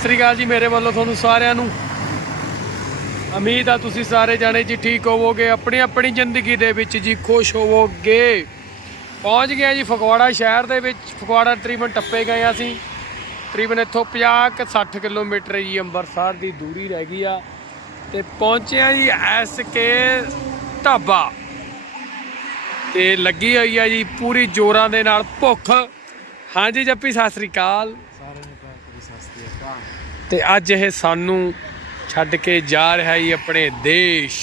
ਸਤਿ ਸ੍ਰੀ ਅਕਾਲ ਜੀ ਮੇਰੇ ਵੱਲੋਂ ਤੁਹਾਨੂੰ ਸਾਰਿਆਂ ਨੂੰ। ਉਮੀਦ ਆ ਤੁਸੀਂ ਸਾਰੇ ਜਾਣੇ ਜੀ ਠੀਕ ਹੋਵੋਗੇ, ਆਪਣੀ ਆਪਣੀ ਜ਼ਿੰਦਗੀ ਦੇ ਵਿੱਚ ਜੀ ਖੁਸ਼ ਹੋਵੋਗੇ। ਪਹੁੰਚ ਗਿਆ ਜੀ ਫਗਵਾੜਾ ਸ਼ਹਿਰ ਦੇ ਵਿੱਚ, ਫਗਵਾੜਾ ਤਕਰੀਬਨ ਟੱਪੇ ਗਏ ਆ ਅਸੀਂ। ਤਕਰੀਬਨ ਇੱਥੋਂ 50 ਕੁ 60 ਕਿਲੋਮੀਟਰ ਜੀ ਅੰਮ੍ਰਿਤਸਰ ਦੀ ਦੂਰੀ ਰਹਿ ਗਈ ਆ ਤੇ ਪਹੁੰਚੇ ਆ ਜੀ ਐਸ ਕੇ ਢਾਬਾ। ਤੇ ਲੱਗੀ ਹੋਈ ਆ ਜੀ ਪੂਰੀ ਜੋਰਾਂ ਦੇ ਨਾਲ ਭੁੱਖ। ਹਾਂਜੀ ਜੱਪੀ, ਸਤਿ ਸ੍ਰੀ ਅਕਾਲ ਸਾਰਿਆਂ ਨੂੰ ਪਿਆਰ ਕਰੀ ਸਸਤੀ ਹੈ ਤੇ ਅੱਜ ਇਹ ਸਾਨੂੰ ਛੱਡ ਕੇ ਜਾ ਰਿਹਾ ਹੀ ਆਪਣੇ ਦੇਸ਼।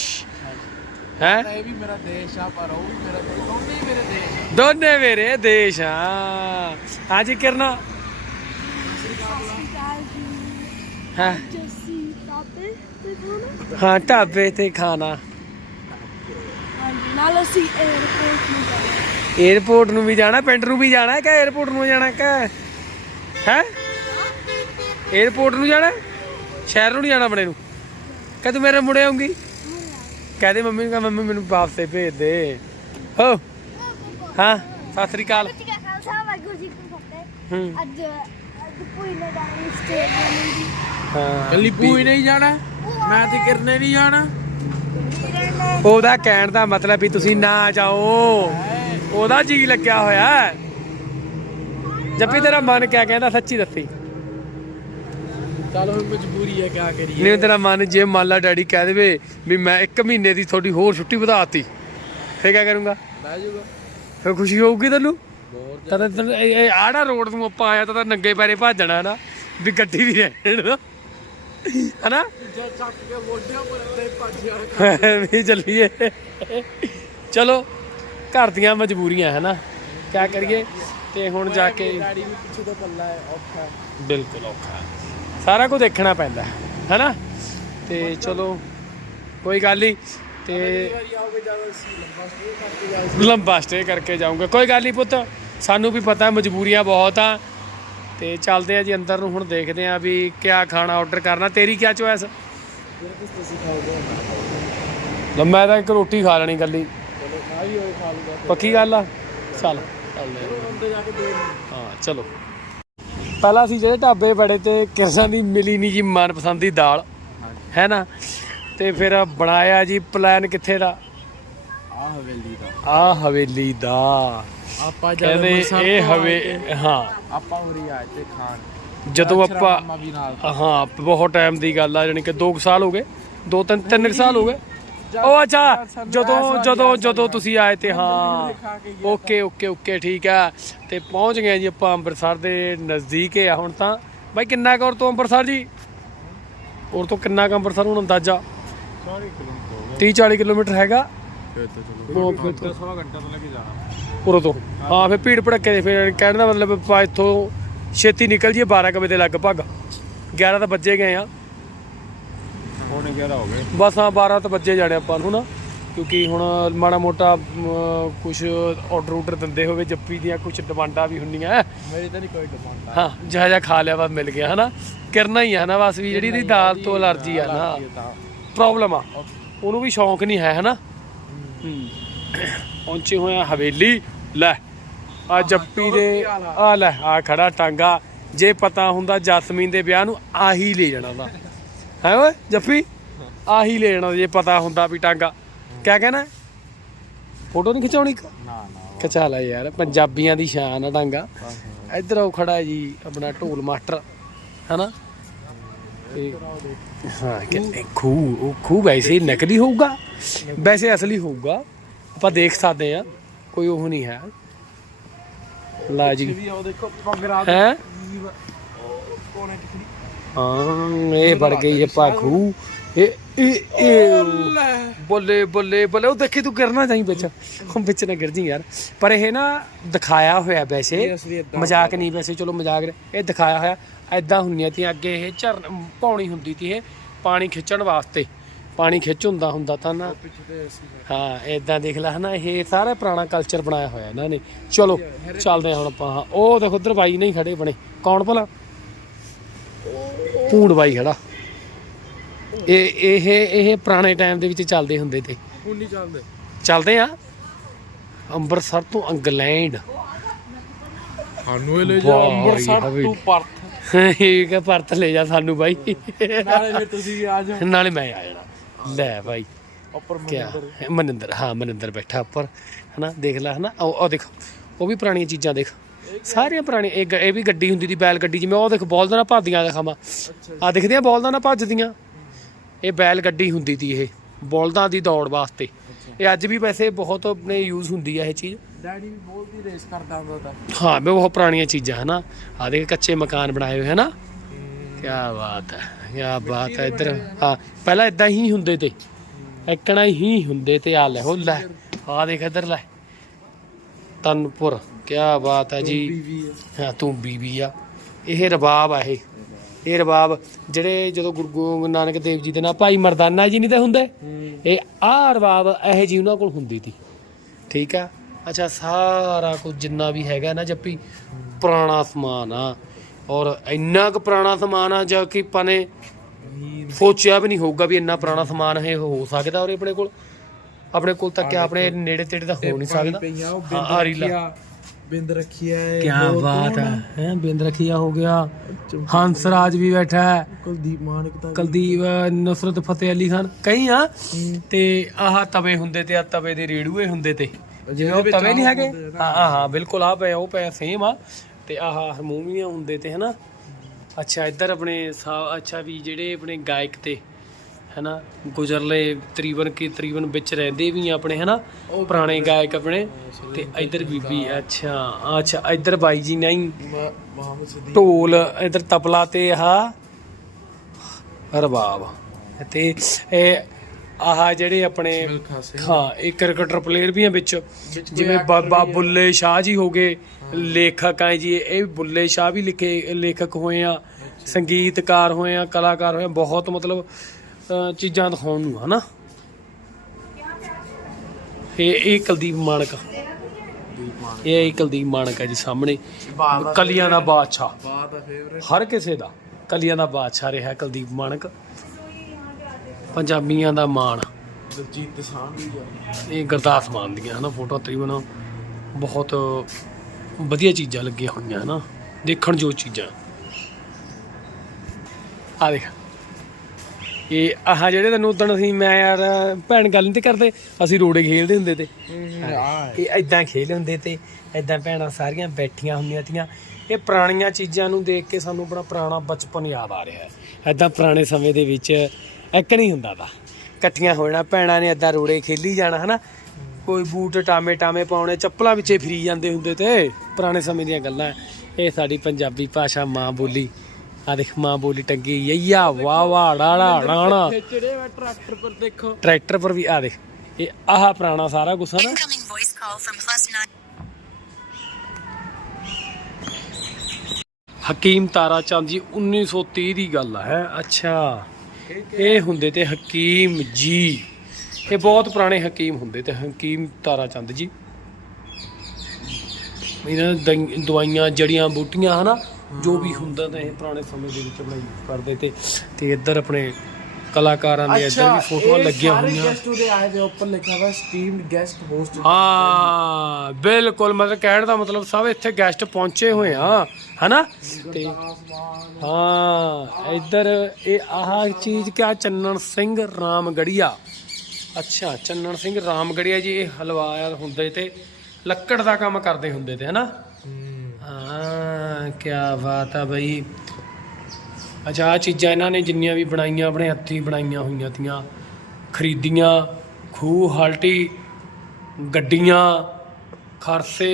ਹੈ? ਇਹ ਵੀ ਮੇਰਾ ਦੇਸ਼ ਆ ਪਰ ਉਹ ਵੀ ਮੇਰਾ ਦੇਸ਼ ਦੋਨੇ ਮੇਰੇ ਦੇਸ਼ ਦੋਨੇ ਮੇਰੇ ਦੇਸ਼ ਆ। ਹਾਂਜੀ ਕਰਨਾ। ਹਾਂ। ਹਾਂ ਤੇ ਖਾਣਾ। ਨਾਲ ਅਸੀਂ 에어ਪੋਰਟ ਨੂੰ ਜਾਣਾ 에어ਪੋਰਟ ਨੂੰ ਵੀ ਜਾਣਾ ਪਿੰਡ ਨੂੰ ਵੀ ਜਾਣਾ ਕਿ 에어ਪੋਰਟ ਨੂੰ ਜਾਣਾ ਕਿ? ਹੈ? 에어ਪੋਰਟ ਨੂੰ ਜਾਣਾ? ਸ਼ਹਿਰ ਨੂੰ ਨਹੀਂ ਜਾਣਾ ਆਪਣੇ ਨੂੰ? ਕਿ ਤੂੰ ਮੇਰੇ ਮੁੜੇ ਆਉਂਗੀ ਕਹਦੇ ਮੰਮੀ ਨੂੰ ਕਹ ਮੰਮੀ ਮੈਨੂੰ ਵਾਪਸ ਤੇ ਭੇਜ ਦੇ। ਹੋ। ਹਾਂ ਸਤਿ ਸ੍ਰੀ ਅਕਾਲ। ਹੈ। ਅੱਜ ਨਾ ਜਾਣੀ ਸਟੇਡੀਅਮ ਦੀ ਕੱਲੀ ਪੂਈ ਨਹੀਂ ਜਾਣਾ? ਮੈਂ ਤੇ ਕਿਰਨੇ ਨਹੀਂ ਜਾਣਾ? ਉਹਦਾ ਕਹਿਣ ਦਾ ਮਤਲਬ ਵੀ ਤੁਸੀਂ ਨਾ ਜਾਓ। ਉਹਦਾ ਜੀ ਲੱਗਿਆ ਹੋਇਆ। ਜੱਪੀ ਤੇਰਾ ਮਨ ਕਿਆ ਕਹਿੰਦਾ ਸੱਚੀ ਦੱਸੀ। ਚੱਲ ਹੁਣ ਮਜਬੂਰੀ ਹੈ ਕਿਆ ਕਰੀਏ? ਨਹੀਂ ਤੇਰਾ ਮਨ ਜੇ ਮੰਨ ਲਾ ਡੈਡੀ ਕਹਿ ਦੇਵੇ ਵੀ ਮੈਂ ਇੱਕ ਮਹੀਨੇ ਦੀ ਤੁਹਾਡੀ ਹੋਰ ਛੁੱਟੀ ਵਧਾਤੀ ਫੇਰ ਕਿਆ ਕਰੂੰਗਾ? ਬਹਿ ਜਾਊਗਾ। ਫੇਰ ਖੁਸ਼ੀ ਹੋਊਗੀ ਤੈਨੂੰ? ਤਾਂ ਇਹ ਆੜਾ ਰੋਡ ਨੂੰ ਆਪਾਂ ਆਇਆ ਤਾਂ ਨੰਗੇ ਪੈਰੇ ਭੱਜਣਾ ਨਾ ਵੀ ਗੱਡੀ ਵੀ ਰਹਿਣ ਹਨਾ? ਜੇ ਚੱਕ ਕੇ ਮੋਢਿਆਂ ਪਰ ਤੇ ਭੱਜ ਜਾਣਾ ਵੀ ਚੱਲੀਏ। ਚਲੋ ਘਰ ਦੀਆਂ ਮਜਬੂਰੀਆਂ ਹੈ ਨਾ ਕਿਆ ਕਰੀਏ? ਤੇ ਹੁਣ ਜਾ ਕੇ ਗਾੜੀ ਵੀ ਪਿੱਛੇ ਤੋਂ ਪੱਲਾ ਹੈ ਔਖਾ ਹੈ। ਬਿਲਕੁਲ ਔਖਾ ਸਾਰਾ ਕੁਝ ਦੇਖਣਾ ਪੈਂਦਾ ਹੈ ਹੈਨਾ? ਤੇ ਚਲੋ ਕੋਈ ਗੱਲ ਨਹੀਂ ਤੇ ਲੰਬਾ ਸਟੇ ਕਰਕੇ ਜਾਊਂਗਾ। ਕੋਈ ਗੱਲ ਨਹੀਂ ਪੁੱਤ ਸਾਨੂੰ ਵੀ ਪਤਾ ਮਜਬੂਰੀਆਂ ਬਹੁਤ ਆ। ਤੇ ਚੱਲਦੇ ਆ ਜੀ ਅੰਦਰ ਨੂੰ ਹੁਣ ਦੇਖਦੇ ਆ ਵੀ ਕਿਆ ਖਾਣਾ ਆਰਡਰ ਕਰਨਾ। ਤੇਰੀ ਕਿਆ ਚੋਇਸ ਲੰਮਾ ਤਾਂ ਇੱਕ ਰੋਟੀ ਖਾ ਲੈਣੀ ਗੱਲੀ ਪੱਕੀ ਗੱਲ ਆ? ਚੱਲ ਚੱਲਦੇ ਆ। ਅੰਦਰ ਜਾ ਕੇ ਦੇ ਹਾਂ ਚਲੋ। ਪਹਿਲਾਂ ਅਸੀਂ ਜਿਹੜੇ ਢਾਬੇ ਬੜੇ ਤੇ ਕਿਰਸਾਂ ਦੀ ਮਿਲੀ ਨਹੀਂ ਜੀ ਮਨਪਸੰਦ ਦੀ ਦਾਲ ਹੈ ਨਾ? ਤੇ ਫਿਰ ਬਣਾਇਆ ਜੀ ਪਲਾਨ ਕਿੱਥੇ ਦਾ? ਆ ਹਵੇਲੀ ਦਾ। ਆ ਹਵੇਲੀ ਦਾ। ਆਪਾਂ ਜਦ ਇਹ ਹਵੇ ਹਾਂ। ਆਪਾਂ ਉਰੀ ਆਏ ਤੇ ਖਾਣ। ਜਦੋਂ ਆਪਾਂ ਹਾਂ ਬਹੁਤ ਟਾਈਮ ਦੀ ਗੱਲ ਆ ਜਾਣੀ ਕਿ 2 ਸਾਲ ਹੋ ਗਏ ਦੋ ਤਿੰਨ ਤਿੰਨ ਕੁ ਸਾਲ ਹੋ ਗਏ। ਉਹ ਅੱਛਾ ਜਦੋਂ ਜਦੋਂ ਜਦੋਂ ਤੁਸੀਂ ਆਏ ਤੇ ਹਾਂ। ਓਕੇ ਓਕੇ ਓਕੇ ਠੀਕ ਆ। ਤੇ ਪਹੁੰਚ ਗਏ ਜੀ ਆਪਾਂ ਅੰਮ੍ਰਿਤਸਰ ਦੇ ਨਜ਼ਦੀਕ ਆ ਹੁਣ ਤਾਂ। ਬਾਈ ਕਿੰਨਾ ਕੁ ਔਰ ਤੋਂ ਅੰਮ੍ਰਿਤਸਰ ਜੀ? ਔਰ ਤੋਂ ਕਿੰਨਾ ਕੁ ਅੰਮ੍ਰਿਤਸਰ ਹੁਣ ਅੰਦਾਜ਼ਾ? ਸਾਰੇ ਕਿਲੋਮੀਟਰ ਹੋ 30 40 ਕਿਲੋਮੀਟਰ ਹੈਗਾ? ਗਏ ਫਿਰ ਤਾਂ ਚਲੋ। ਉਹ ਫਿਰ ਤੋਂ 16 ਘੰਟਾ ਤੋਂ ਲੱਗ ਜਾਣਾ। ਉਰੋਂ ਤੋਂ। ਹਾਂ ਫਿਰ ਭੀੜ ਭੜੱਕੇ ਦੇ ਫਿਰ ਕਹਿਣ ਦਾ ਮਤਲਬ ਆਪਾਂ ਇੱਥੋਂ ਛੇਤੀ ਨਿਕਲ ਜੀਏ 12 ਕੁ ਵਜੇ ਦੇ ਲਗਭਗ। 11 ਤਾਂ ਵੱਜੇ ਗਏ ਆ। ਹੁਣ 11 ਹੋ ਗਏ। ਬਸ ਹਾਂ 12 ਤਾਂ ਵੱਜੇ ਜਾਣੇ ਆਪਾਂ ਨੂੰ ਨਾ ਕਿਉਂਕਿ ਹੁਣ ਮਾੜਾ ਮੋਟਾ ਕੁਝ ਆਰਡਰ ਆਰਡਰ ਦਿੰਦੇ ਹੋਵੇ ਜੱਪੀ ਦੀਆਂ ਕੁਝ ਡਿਮਾਂਡਾਂ ਵੀ ਹੁੰਦੀਆਂ। ਮੇਰੀ ਤਾਂ ਨਹੀਂ ਕੋਈ ਡਿਮਾਂਡ। ਹਾਂ ਜਿਹਾ ਜਿਹਾ ਖਾ ਲਿਆ ਵਾ ਮਿਲ ਗਿਆ ਹਨਾ? ਕਰਨਾ ਹੀ ਆ ਨਾ ਬਸ ਵੀ ਜਿਹੜੀ ਦੀ ਦਾਲ ਤੋਂ ਅਲਰਜੀ ਆ ਨਾ। ਪ੍ਰੋਬਲਮ ਆ ਉਹਨੂੰ ਵੀ ਸ਼ੌਂਕ ਨਹੀਂ ਹੈ ਹਨਾ? ਹੂੰ। ਪਹੁੰਚੇ ਹੋਏ ਆ ਹਵੇਲੀ। ਲੈ ਆ ਜੱਪੀ ਦੇ ਆ। ਲੈ ਆ ਖੜਾ ਟਾਂਗਾ। ਜੇ ਪਤਾ ਹੁੰਦਾ ਜਸਮੀਨ ਦੇ ਵਿਆਹ ਨੂੰ ਆਹੀ ਲੈ ਜਾਣਾ ਦਾ ਹੈ ਓਏ ਜੱਪੀ ਆਹੀ ਲੈ ਜਾਣਾ ਜੇ ਪਤਾ ਹੁੰਦਾ ਵੀ ਟਾਂਗਾ। ਕਿਆ ਕਹਿਣਾ? ਫੋਟੋ ਨਹੀਂ ਖਿਚਾਉਣੀ? ਨਾ ਨਾ ਖਿਚਾ ਲੈ ਯਾਰ ਪੰਜਾਬੀਆਂ ਦੀ ਸ਼ਾਨ ਆ ਟਾਂਗਾ। ਇੱਧਰ ਉਹ ਖੜਾ ਜੀ ਆਪਣਾ ਢੋਲ ਮਾਸਟਰ ਹਨਾ? ਹਾਂ ਕਿੰਨੇ ਖੂ ਉਹ ਖੂ ਵੈਸੇ ਨਕਲੀ ਹੋਊਗਾ ਵੈਸੇ ਅਸਲੀ ਹੋਊਗਾ। ਆਪਾਂ ਦੇਖ ਸਕਦੇ ਆ ਕੋਈ ਉਹ ਨਹੀਂ ਹੈ। ਲਾ ਜੀ। ਹੈ? ਕੋਨੇ ਟਿਕੜੀ ਹਾਂ ਇਹ ਵੜ ਗਈ ਆਪਾਂ ਖੂ ਇਹ ਇਹ ਇਹ ਬੱਲੇ ਬੱਲੇ ਬੱਲੇ ਉਹ ਦੇਖੀ ਤੂੰ ਗਿਰਨਾ ਚਾਹੀਂ ਵਿੱਚ। ਉਹ ਵਿੱਚ ਨਾ ਗਿਰ ਜੀ ਯਾਰ। ਪਰ ਇਹ ਨਾ ਦਿਖਾਇਆ ਹੋਇਆ ਵੈਸੇ। ਮਜ਼ਾਕ ਨਹੀਂ ਵੈਸੇ ਚਲੋ ਮਜ਼ਾਕ। ਇਹ ਦਿਖਾਇਆ ਹੋਇਆ। ਐਦਾਂ ਹੁੰਦੀਆਂ ਤੀਆਂ ਅੱਗੇ ਇਹ ਝਰਨ ਪੌਣੀ ਹੁੰਦੀ ਤੀ ਇਹ ਪਾਣੀ ਖਿੱਚਣ ਵਾਸਤੇ। ਪਾਣੀ ਖਿੱਚ ਹੁੰਦਾ ਹੁੰਦਾ ਤਾਂ ਨਾ। ਤੇ ਹਾਂ ਇਦਾਂ ਦੇਖ ਲੈ ਹਨਾ ਇਹ ਸਾਰਾ ਪੁਰਾਣਾ ਕਲਚਰ ਬਣਾਇਆ ਹੋਇਆ ਇਹਨਾਂ ਨੇ। ਚਲੋ ਚੱਲਦੇ ਹਾਂ ਹੁਣ ਆਪਾਂ ਹਾਂ। ਉਹ ਦੇਖੋ ਉਧਰ ਬਾਈ ਨਹੀਂ ਖੜੇ ਬਣੇ। ਕੌਣ ਭਲਾ? ਪੂੰਡ ਬਾਈ ਖੜਾ। ਇਹ ਇਹ ਇਹ ਪੁਰਾਣੇ ਟਾਈਮ ਦੇ ਵਿੱਚ ਚੱਲਦੇ ਹੁੰਦੇ ਤੇ। ਹੁਣ ਨਹੀਂ ਚੱਲਦੇ। ਚੱਲਦੇ ਆ। ਅੰਮ੍ਰਿਤਸਰ ਤੋਂ ਇੰਗਲੈਂਡ। ਸਾਨੂੰ ਇਹ ਲੈ ਜਾ। ਅੰਮ੍ਰਿਤਸਰ ਤੋਂ ਪਰਥ ਠੀਕ ਹੈ ਪਰਤ ਲੈ ਜਾ ਸਾਨੂੰ ਬਾਈ। ਨਾਲੇ ਫਿਰ ਤੁਸੀਂ ਵੀ ਆ ਜਾਓ। ਨਾਲੇ ਮੈਂ ਆ ਜਾਣਾ। ਲੈ ਬਾਈ। ਉੱਪਰ ਕਿਆ? ਮਨਿੰਦਰ ਹਾਂ ਮਨਿੰਦਰ ਬੈਠਾ ਉੱਪਰ। ਹਨਾ ਦੇਖ ਲੈ ਹਨਾ। ਉਹ ਉਹ ਦੇਖ। ਉਹ ਵੀ ਪੁਰਾਣੀਆਂ ਚੀਜ਼ਾਂ ਦੇਖ। ਸਾਰੀਆਂ ਪੁਰਾਣੀਆਂ ਇਹ ਗ- ਇਹ ਵੀ ਗੱਡੀ ਹੁੰਦੀ ਦੀ ਬੈਲ ਗੱਡੀ ਜਿਵੇਂ ਉਹ ਦੇਖ ਬੋਲਦਾ ਨਾ ਭੱਜਦੀਆਂ ਦਿਖਾਵਾਂ। ਆ ਦਿਖਦੀਆਂ ਬੋਲਦਾ ਨਾ ਭੱਜਦੀਆਂ ਇਹ ਬੈਲ ਗੱਡੀ ਹੁੰਦੀ ਦੀ ਇਹ ਬੋਲਦਾਂ ਦੀ ਦੌੜ ਵਾਸਤੇ। ਇਹ ਅੱਜ ਵੀ ਵੈਸੇ ਬਹੁਤ ਆਪਣੇ ਯੂਜ਼ ਹੁੰਦੀ ਆ ਇਹ ਚੀਜ਼। ਡੈਡੀ ਵੀ ਬੋਲਦੀ ਰੇਸ ਕਰਦਾ ਹੁੰਦਾ ਤਾਂ ਹਾਂ ਮੈਂ ਬਹੁਤ ਪੁਰਾਣੀਆਂ ਚੀਜ਼ਾਂ ਹਨਾ? ਆ ਦੇਖ ਕੱਚੇ ਮਕਾਨ ਬਣਾਏ ਹੋਏ ਹਨਾ? ਕੀ ਬਾਤ ਹੈ ਕੀ ਬਾਤ ਹੈ ਇੱਧਰ ਹਾਂ ਪਹਿਲਾਂ ਇਦਾਂ ਹੀ ਹੁੰਦੇ ਤੇ। ਇੱਕਣਾ ਹੀ ਹੁੰਦੇ ਤੇ ਆ ਲੈ ਹੋ ਲੈ ਆ ਦੇਖ ਇੱਧਰ ਲੈ। ਤਨਪੁਰ ਕੀ ਬਾਤ ਹੈ ਜੀ। ਹਾਂ ਤੂੰ ਬੀਬੀ ਆ। ਇਹ ਰਬਾਬ ਆ ਇਹ। ਇਹ ਰਬਾਬ ਜਿਹੜੇ ਜਦੋਂ ਗੁਰੂ ਗੋਬਿੰਦ ਨਾਨਕ ਦੇਵ ਜੀ ਦੇ ਨਾਲ ਭਾਈ ਮਰਦਾਨਾ ਜੀ ਨਹੀਂ ਤੇ ਹੁੰਦੇ? ਇਹ ਆਹ ਰਬਾਬ ਇਹ ਜੀ ਉਹਨਾਂ ਕੋਲ ਹੁੰਦੀ ਸੀ। ਠੀਕ ਆ? ਅੱਛਾ ਸਾਰਾ ਕੁਝ ਜਿੰਨਾ ਵੀ ਹੈਗਾ ਨਾ ਜੱਪੀ ਪੁਰਾਣਾ ਸਮਾਨ ਆ। ਔਰ ਇੰਨਾ ਕੁ ਪੁਰਾਣਾ ਸਮਾਨ ਆ ਜੋ ਕਿ ਆਪਾਂ ਨੇ ਸੋਚਿਆ ਵੀ ਨਹੀਂ ਹੋਊਗਾ ਵੀ ਇੰਨਾ ਪੁਰਾਣਾ ਸਮਾਨ ਇਹ ਹੋ ਸਕਦਾ ਔਰ ਆਪਣੇ ਕੋਲ। ਆਪਣੇ ਕੋਲ ਤਾਂ ਕਿਆ ਆਪਣੇ ਨੇੜੇ ਤੇੜੇ ਤਾਂ ਹੋ ਨਹੀਂ ਸਕਦਾ। ਪਈਆਂ ਉਹ ਹਾਂ, ਬਿੰਦ। ਰੱਖਿਆ ਹੈ ਕੀ ਬਾਤ ਹੈ ਹੈ ਬਿੰਦ ਰਖੀਆ ਹੋ ਗਿਆ। ਹੰਸ ਰਾਜ ਵੀ ਬੈਠਾ ਹੈ ਕੁਲਦੀਪ ਮਾਨਕ ਤਾਂ ਕੁਲਦੀਪ ਨੁਸਰਤ ਫਤਿਹ ਅਲੀ ਖਾਨ। ਕਈ ਆ ਤੇ ਆਹ ਤਵੇ ਹੁੰਦੇ ਤੇ ਆ ਤਵੇ ਦੇ ਰੇੜੂਏ ਹੁੰਦੇ ਤੇ। ਜਿਵੇਂ ਉਹ ਤਵੇ ਨਹੀਂ ਹੈਗੇ? ਹਾਂ ਹਾਂ ਬਿਲਕੁਲ ਆ ਪਿਆ ਉਹ ਪਿਆ ਸੇਮ ਆ। ਤੇ ਆਹ ਹਾਰਮੋਨੀਅਮ ਹੁੰਦੇ ਤੇ ਹਨਾ? ਅੱਛਾ ਇੱਧਰ ਆਪਣੇ ਅੱਛਾ ਵੀ ਜਿਹੜੇ ਆਪਣੇ ਗਾਇਕ ਤੇ। ਹਨਾ ਗੁਜਰਲੇ ਤਰੀਵਨ ਕੀ ਤਰੀਵਨ ਵਿੱਚ ਰਹਿੰਦੇ ਵੀ ਆ ਆਪਣੇ ਹਨਾ? ਪੁਰਾਣੇ ਗਾਇਕ ਆਪਣੇ। ਤੇ ਇੱਧਰ ਬੀਬੀ ਅੱਛਾ ਅੱਛਾ ਇੱਧਰ ਬਾਈ ਜੀ ਨਹੀਂ। ਢੋਲ ਇਧਰ ਤਬਲਾ ਤੇ ਆਹ ਰਬਾਬ। ਤੇ ਇਹ ਆਹ ਜਿਹੜੇ ਆਪਣੇ ਹਾਂ ਇਹ ਕ੍ਰਿਕਟਰ ਪਲੇਅਰ ਵੀ ਆ ਵਿੱਚ। ਜਿਵੇਂ ਬਾਬਾ ਬੁੱਲੇ ਸ਼ਾਹ ਜੀ ਹੋ ਗਏ ਲੇਖਕ ਆ ਜੀ ਇਹ ਬੁੱਲੇ ਸ਼ਾਹ ਵੀ ਲਿਖੇ ਲੇਖਕ ਹੋਏ ਆ ਸੰਗੀਤਕਾਰ ਹੋਏ ਆ ਕਲਾਕਾਰ ਹੋਏ ਆ ਬਹੁਤ ਮਤਲਬ ਚੀਜ਼ਾਂ ਦਿਖਾਉਣ ਨੂੰ ਹਨਾ? ਇਹ ਇਹ ਕੁਲਦੀਪ ਮਾਨਕ ਇਹ ਕੁਲਦੀਪ ਮਾਨਕ ਹੈ ਜੀ ਸਾਹਮਣੇ। ਕਲੀਆਂ ਦਾ ਬਾਦਸ਼ਾਹ। ਹਰ ਕਿਸੇ ਦਾ ਕਲੀਆਂ ਦਾ ਬਾਦਸ਼ਾਹ ਰਿਹਾ ਕੁਲਦੀਪ ਮਾਨਕ ਪੰਜਾਬੀਆਂ ਦਾ ਮਾਣ। ਦਲਜੀਤ ਦਸਾਂਝ ਵੀ ਆ। ਇਹ ਗੁਰਦਾਸ ਮਾਨ ਦੀਆਂ ਹਨਾ ਫੋਟੋ ਤਕਰੀਬਨ ਬਹੁਤ ਵਧੀਆ ਚੀਜ਼ਾਂ ਲੱਗੀਆਂ ਹੋਈਆਂ ਹਨਾ। ਦੇਖਣ ਜੋ ਚੀਜ਼ਾਂ। ਆ ਦੇਖ। ਇਹ ਆਹ ਜਿਹੜੇ ਤੈਨੂੰ ਉਦਣ ਅਸੀਂ ਮੈਂ ਯਾਰ ਭੈਣ ਗੱਲ ਨਹੀਂ ਤੇ ਕਰਦੇ ਅਸੀਂ ਰੋੜੇ ਖੇਲਦੇ ਹੁੰਦੇ ਤੇ। ਇਹ ਐਦਾਂ ਖੇਲ ਹੁੰਦੇ ਤੇ ਐਦਾਂ ਭੈਣਾਂ ਸਾਰੀਆਂ ਬੈਠੀਆਂ ਹੁੰਦੀਆਂ ਤੀਆਂ। ਇਹ ਪੁਰਾਣੀਆਂ ਚੀਜ਼ਾਂ ਨੂੰ ਦੇਖ ਕੇ ਸਾਨੂੰ ਆਪਣਾ ਪੁਰਾਣਾ ਬਚਪਨ ਯਾਦ ਆ ਰਿਹਾ ਹੈ। ਐਦਾਂ ਪੁਰਾਣੇ ਸਮੇਂ ਦੇ ਵਿੱਚ ਇੱਕ ਨਹੀਂ ਹੁੰਦਾ ਦਾ ਇਕੱਠੀਆਂ ਹੋ ਜਾਣਾ ਭੈਣਾਂ ਨੇ ਐਦਾਂ ਰੋੜੇ ਖੇਲੀ ਜਾਣਾ ਹਨਾ? ਕੋਈ ਬੂਟ ਟਾਮੇ ਟਾਮੇ ਪਾਉਣੇ ਚੱਪਲਾਂ ਵਿੱਚੇ ਫਰੀ ਜਾਂਦੇ ਹੁੰਦੇ ਤੇ ਪੁਰਾਣੇ ਸਮੇਂ ਦੀਆਂ ਗੱਲਾਂ। ਇਹ ਸਾਡੀ ਪੰਜਾਬੀ ਭਾਸ਼ਾ ਮਾਂ ਬੋਲੀ। ਆ ਦੇਖ ਮਾਂ ਬੋਲੀ ਟੰਗੀ ਯਈਆ ਵਾ ਵਾ ਡਾੜਾ ਡਾਣਾ ਖਿਚੜੇ ਵਾ ਟਰੈਕਟਰ ਪਰ ਦੇਖੋ। ਟਰੈਕਟਰ ਪਰ ਵੀ ਆ ਦੇਖ ਇਹ ਆਹ ਪੁਰਾਣਾ ਸਾਰਾ ਕੁਛ ਨਾ. ਹਕੀਮ ਤਾਰਾ ਚੰਦ ਜੀ 1930 ਦੀ ਗੱਲ ਹੈ? ਅੱਛਾ। ਇਹ ਹੁੰਦੇ ਤੇ ਹਕੀਮ ਜੀ। ਇਹ ਬਹੁਤ ਪੁਰਾਣੇ ਹਕੀਮ ਹੁੰਦੇ ਤੇ ਹਕੀਮ ਤਾਰਾ ਚੰਦ ਜੀ। ਇਹਨਾਂ ਦਵਾਈਆਂ ਜੜੀਆਂ ਬੂਟੀਆਂ ਹਨਾ? ਜੋ ਵੀ ਹੁੰਦਾ ਤਾਂ ਇਹ ਪੁਰਾਣੇ ਸਮੇਂ ਦੇ ਵਿੱਚ ਬਣਾਈ ਕਰਦੇ ਤੇ ਤੇ ਇੱਧਰ ਆਪਣੇ ਕਲਾਕਾਰਾਂ ਦੇ ਇੱਧਰ ਵੀ ਫੋਟੋਆਂ ਲੱਗੀਆਂ ਹੋਈਆਂ। ਗੈਸਟ ਉਹਦੇ ਆਏ ਦੇ ਉੱਪਰ ਲਿਖਿਆ ਹੋਇਆ ਸਟੀਮਡ ਗੈਸਟ ਹੋਸਟ ਹਾਂ ਬਿਲਕੁਲ ਮਤਲਬ ਕਹਿਣ ਦਾ ਮਤਲਬ ਸਭ ਇੱਥੇ ਗੈਸਟ ਪਹੁੰਚੇ ਹੋਏ ਆ ਹਨਾ? ਤੇ ਹਾਂ ਇੱਧਰ ਇਹ ਆਹ ਚੀਜ਼ ਕਿਆ ਚੰਨਣ ਸਿੰਘ ਰਾਮਗੜੀਆ। ਅੱਛਾ ਚੰਨਣ ਸਿੰਘ ਰਾਮਗੜੀਆ ਜੀ ਇਹ ਹਲਵਾਇਰ ਹੁੰਦੇ ਤੇ ਲੱਕੜ ਦਾ ਕੰਮ ਕਰਦੇ ਹੁੰਦੇ ਤੇ ਹਨਾ? ਕੀ ਬਾਤ ਆ ਬਈ। ਅੱਛਾ ਚੀਜ਼ਾਂ ਇਹਨਾਂ ਨੇ ਜਿੰਨੀਆਂ ਵੀ ਬਣਾਈਆਂ ਆਪਣੇ ਹੱਥੀਂ ਬਣਾਈਆਂ ਹੋਈਆਂ ਤੀਆਂ। ਖਰੀਦੀਆਂ ਖੂਹ ਹਾਲਟੀ ਗੱਡੀਆਂ ਖਰਸੇ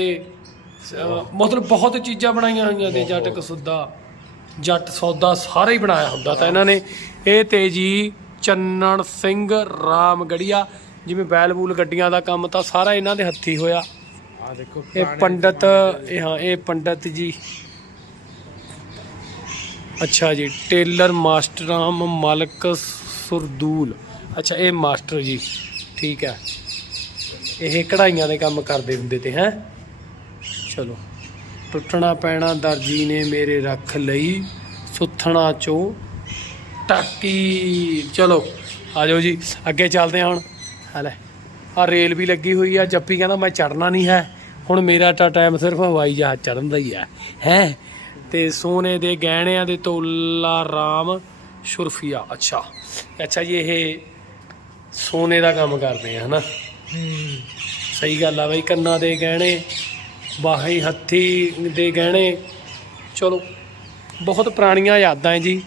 ਮਤਲਬ ਬਹੁਤ ਚੀਜ਼ਾਂ ਬਣਾਈਆਂ ਹੋਈਆਂ ਤੇ ਜੱਟ ਕਸੁੱਦਾ। ਜੱਟ ਸੌਦਾ ਸਾਰਾ ਹੀ ਬਣਾਇਆ ਹੁੰਦਾ ਤਾਂ ਇਹਨਾਂ ਨੇ। ਇਹ ਤੇ ਜੀ ਚੰਨਣ ਸਿੰਘ ਰਾਮਗੜੀਆ ਜਿਵੇਂ ਬੈਲ ਬੂਲ ਗੱਡੀਆਂ ਦਾ ਕੰਮ ਤਾਂ ਸਾਰਾ ਇਹਨਾਂ ਦੇ ਹੱਥੀ ਹੋਇਆ। ਆ ਦੇਖੋ ਇਹ ਪੰਡਤ ਇਹ ਹਾਂ ਇਹ ਪੰਡਤ ਜੀ। ਅੱਛਾ ਜੀ, ਟੇਲਰ ਮਾਸਟਰਾਮ ਮਾਲਕ ਸੁਰਦੂਲ। ਅੱਛਾ, ਇਹ ਮਾਸਟਰ ਜੀ, ਠੀਕ ਹੈ। ਇਹ ਕਢਾਈਆਂ ਦੇ ਕੰਮ ਕਰਦੇ ਹੁੰਦੇ ਤੇ, ਹੈ? ਚਲੋ, ਟੁੱਟਣਾ ਪੈਣਾ ਦਰਜੀ ਨੇ ਮੇਰੇ ਰੱਖ ਲਈ, ਸੁੱਥਣਾ ਚੋਂ ਟਾਕੀ। ਚਲੋ, ਆ ਜਾਓ ਜੀ, ਅੱਗੇ ਚੱਲਦੇ ਹਾਂ ਹੁਣ। ਹਲੇ ਆ ਰੇਲ ਵੀ ਲੱਗੀ ਹੋਈ ਆ ਜੱਪੀ ਕਹਿੰਦਾ ਮੈਂ ਚੜਨਾ ਨਹੀਂ ਹੈ। ਹੁਣ ਮੇਰਾ ਤਾਂ ਟਾਈਮ ਸਿਰਫ ਹਵਾਈ ਜਹਾਜ਼ ਚੜਨ ਦਾ ਹੀ ਹੈ ਹੈ? ਤੇ ਸੋਨੇ ਦੇ ਗਹਿਣਿਆਂ ਦੇ ਤੋਲਾ ਰਾਮ ਸ਼ੁਰਫੀਆ। ਅੱਛਾ। ਅੱਛਾ ਜੀ ਇਹ ਸੋਨੇ ਦਾ ਕੰਮ ਕਰਦੇ ਆ ਹਨਾ? ਸਹੀ ਗੱਲ ਆ ਬਈ ਕੰਨਾਂ ਦੇ ਗਹਿਣੇ ਬਾਹੀ ਹੱਥੀ ਦੇ ਗਹਿਣੇ। ਚਲੋ ਬਹੁਤ ਪੁਰਾਣੀਆਂ ਯਾਦਾਂ ਜੀ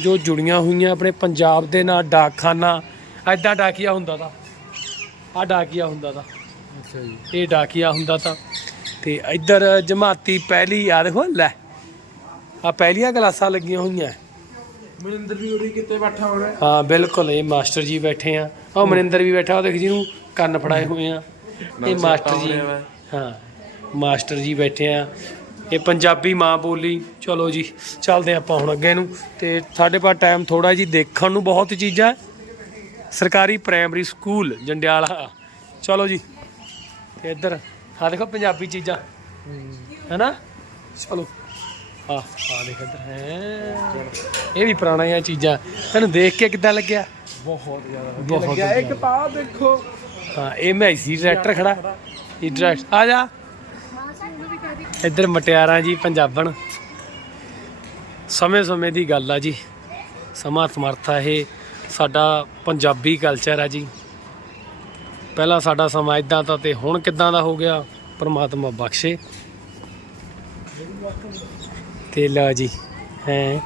ਜੋ ਜੁੜੀਆਂ ਹੋਈਆਂ ਆਪਣੇ ਪੰਜਾਬ ਦੇ ਨਾਲ ਡਾਕਖਾਨਾ। ਐਦਾਂ ਡਾਕੀਆ ਹੁੰਦਾ ਤਾਂ। ਆ ਡਾਕੀਆ ਹੁੰਦਾ ਤਾਂ। ਅੱਛਾ ਜੀ। ਇਹ ਡਾਕੀਆ ਹੁੰਦਾ ਤਾਂ। ਤੇ ਇੱਧਰ ਜਮਾਤੀ ਪਹਿਲੀ ਆ ਦੇਖੋ ਲੈ। ਆ ਪਹਿਲੀਆਂ ਕਲਾਸਾਂ ਲੱਗੀਆਂ ਹੋਈਆਂ। ਮਨਿੰਦਰ ਵੀ ਉਰੀ ਕਿਤੇ ਬੈਠਾ ਹੋਣਾ। ਹਾਂ ਬਿਲਕੁਲ ਇਹ ਮਾਸਟਰ ਜੀ ਬੈਠੇ ਆ। ਉਹ ਮਨਿੰਦਰ ਵੀ ਬੈਠਾ ਉਹ ਦੇਖ ਜਿਹਨੂੰ ਕੰਨ ਫੜਾਏ ਹੋਏ ਆ। ਇਹ ਮਾਸਟਰ ਜੀ। ਹਾਂ ਮਾਸਟਰ ਜੀ ਬੈਠੇ ਆ। ਇਹ ਪੰਜਾਬੀ ਮਾਂ ਬੋਲੀ। ਚਲੋ ਜੀ ਚੱਲਦੇ ਆਪਾਂ ਹੁਣ ਅੱਗੇ ਨੂੰ। ਤੇ ਸਾਡੇ ਪਾਸ ਟਾਈਮ ਥੋੜਾ ਜੀ ਦੇਖਣ ਨੂੰ ਬਹੁਤ ਚੀਜ਼ਾਂ। ਸਰਕਾਰੀ ਪ੍ਰਾਇਮਰੀ ਸਕੂਲ ਜੰਡਿਆਲਾ। ਚਲੋ ਜੀ ਤੇ ਇੱਧਰ। ਆ ਦੇਖੋ ਪੰਜਾਬੀ ਚੀਜ਼ਾਂ। ਹੈਨਾ? ਚਲੋ। ਆ ਆ ਦੇਖ ਇੱਧਰ ਹੈ। ਇਹ ਵੀ ਪੁਰਾਣੀਆਂ ਚੀਜ਼ਾਂ। ਤੈਨੂੰ ਦੇਖ ਕੇ ਕਿੱਦਾਂ ਲੱਗਿਆ? ਬਹੁਤ ਜ਼ਿਆਦਾ ਬਹੁਤ ਲੱਗਿਆ। ਇੱਕ ਤਾਂ ਦੇਖੋ। ਹਾਂ ਇਹ ਮੈਸੀ ਟਰੈਕਟਰ ਖੜਾ। ਇਹ ਟਰੈਕਟਰ ਆ ਜਾ। ਇੱਧਰ ਮਟਿਆਰਾਂ ਜੀ ਪੰਜਾਬਣ। ਸਮੇਂ ਸਮੇਂ ਦੀ ਗੱਲ ਆ ਜੀ। ਸਮਾਂ ਸਮਰਥਾ ਇਹ। ਸਾਡਾ ਪੰਜਾਬੀ ਕਲਚਰ ਆ ਜੀ। ਪਹਿਲਾਂ ਸਾਡਾ ਸਮਾਂ ਇਦਾਂ ਤਾਂ ਤੇ ਹੁਣ ਕਿੱਦਾਂ ਦਾ ਹੋ ਗਿਆ? ਪ੍ਰਮਾਤਮਾ ਬਖਸ਼ੇ। ਤੇ ਲਓ ਜੀ। ਹੈ।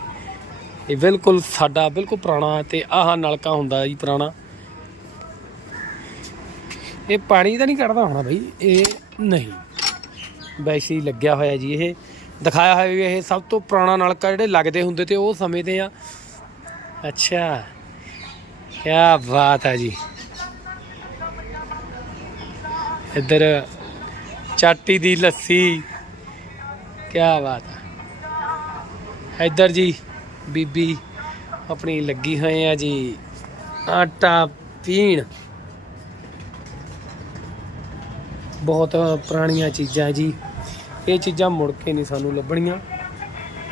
ਇਹ ਬਿਲਕੁਲ ਸਾਡਾ ਬਿਲਕੁਲ ਪੁਰਾਣਾ ਤੇ ਆਹ ਨਲਕਾ ਹੁੰਦਾ ਜੀ ਪੁਰਾਣਾ। ਇਹ ਪਾਣੀ ਤਾਂ ਨਹੀਂ ਕੱਢਦਾ ਹੋਣਾ ਬਈ, ਇਹ ਨਹੀਂ। ਵੈਸੇ ਹੀ ਲੱਗਿਆ ਹੋਇਆ ਜੀ ਇਹ। ਦਿਖਾਇਆ ਹੋਇਆ ਵੀ ਇਹ ਸਭ ਤੋਂ ਪੁਰਾਣਾ ਨਲਕਾ ਜਿਹੜੇ ਲੱਗਦੇ ਹੁੰਦੇ ਤੇ ਉਹ ਸਮੇਂ ਦੇ ਆ। ਅੱਛਾ। ਕੀ ਬਾਤ ਹੈ ਜੀ। ਇੱਧਰ ਚਾਟੀ ਦੀ ਲੱਸੀ। ਕੀ ਬਾਤ। ਇੱਧਰ ਜੀ ਬੀਬੀ ਆਪਣੀ ਲੱਗੀ ਹੋਏ ਆ ਜੀ ਆਟਾ ਪੀਣ। ਬਹੁਤ ਪੁਰਾਣੀਆਂ ਚੀਜ਼ਾਂ ਜੀ। ਇਹ ਚੀਜ਼ਾਂ ਮੁੜ ਕੇ ਨਹੀਂ ਸਾਨੂੰ ਲੱਭਣੀਆਂ,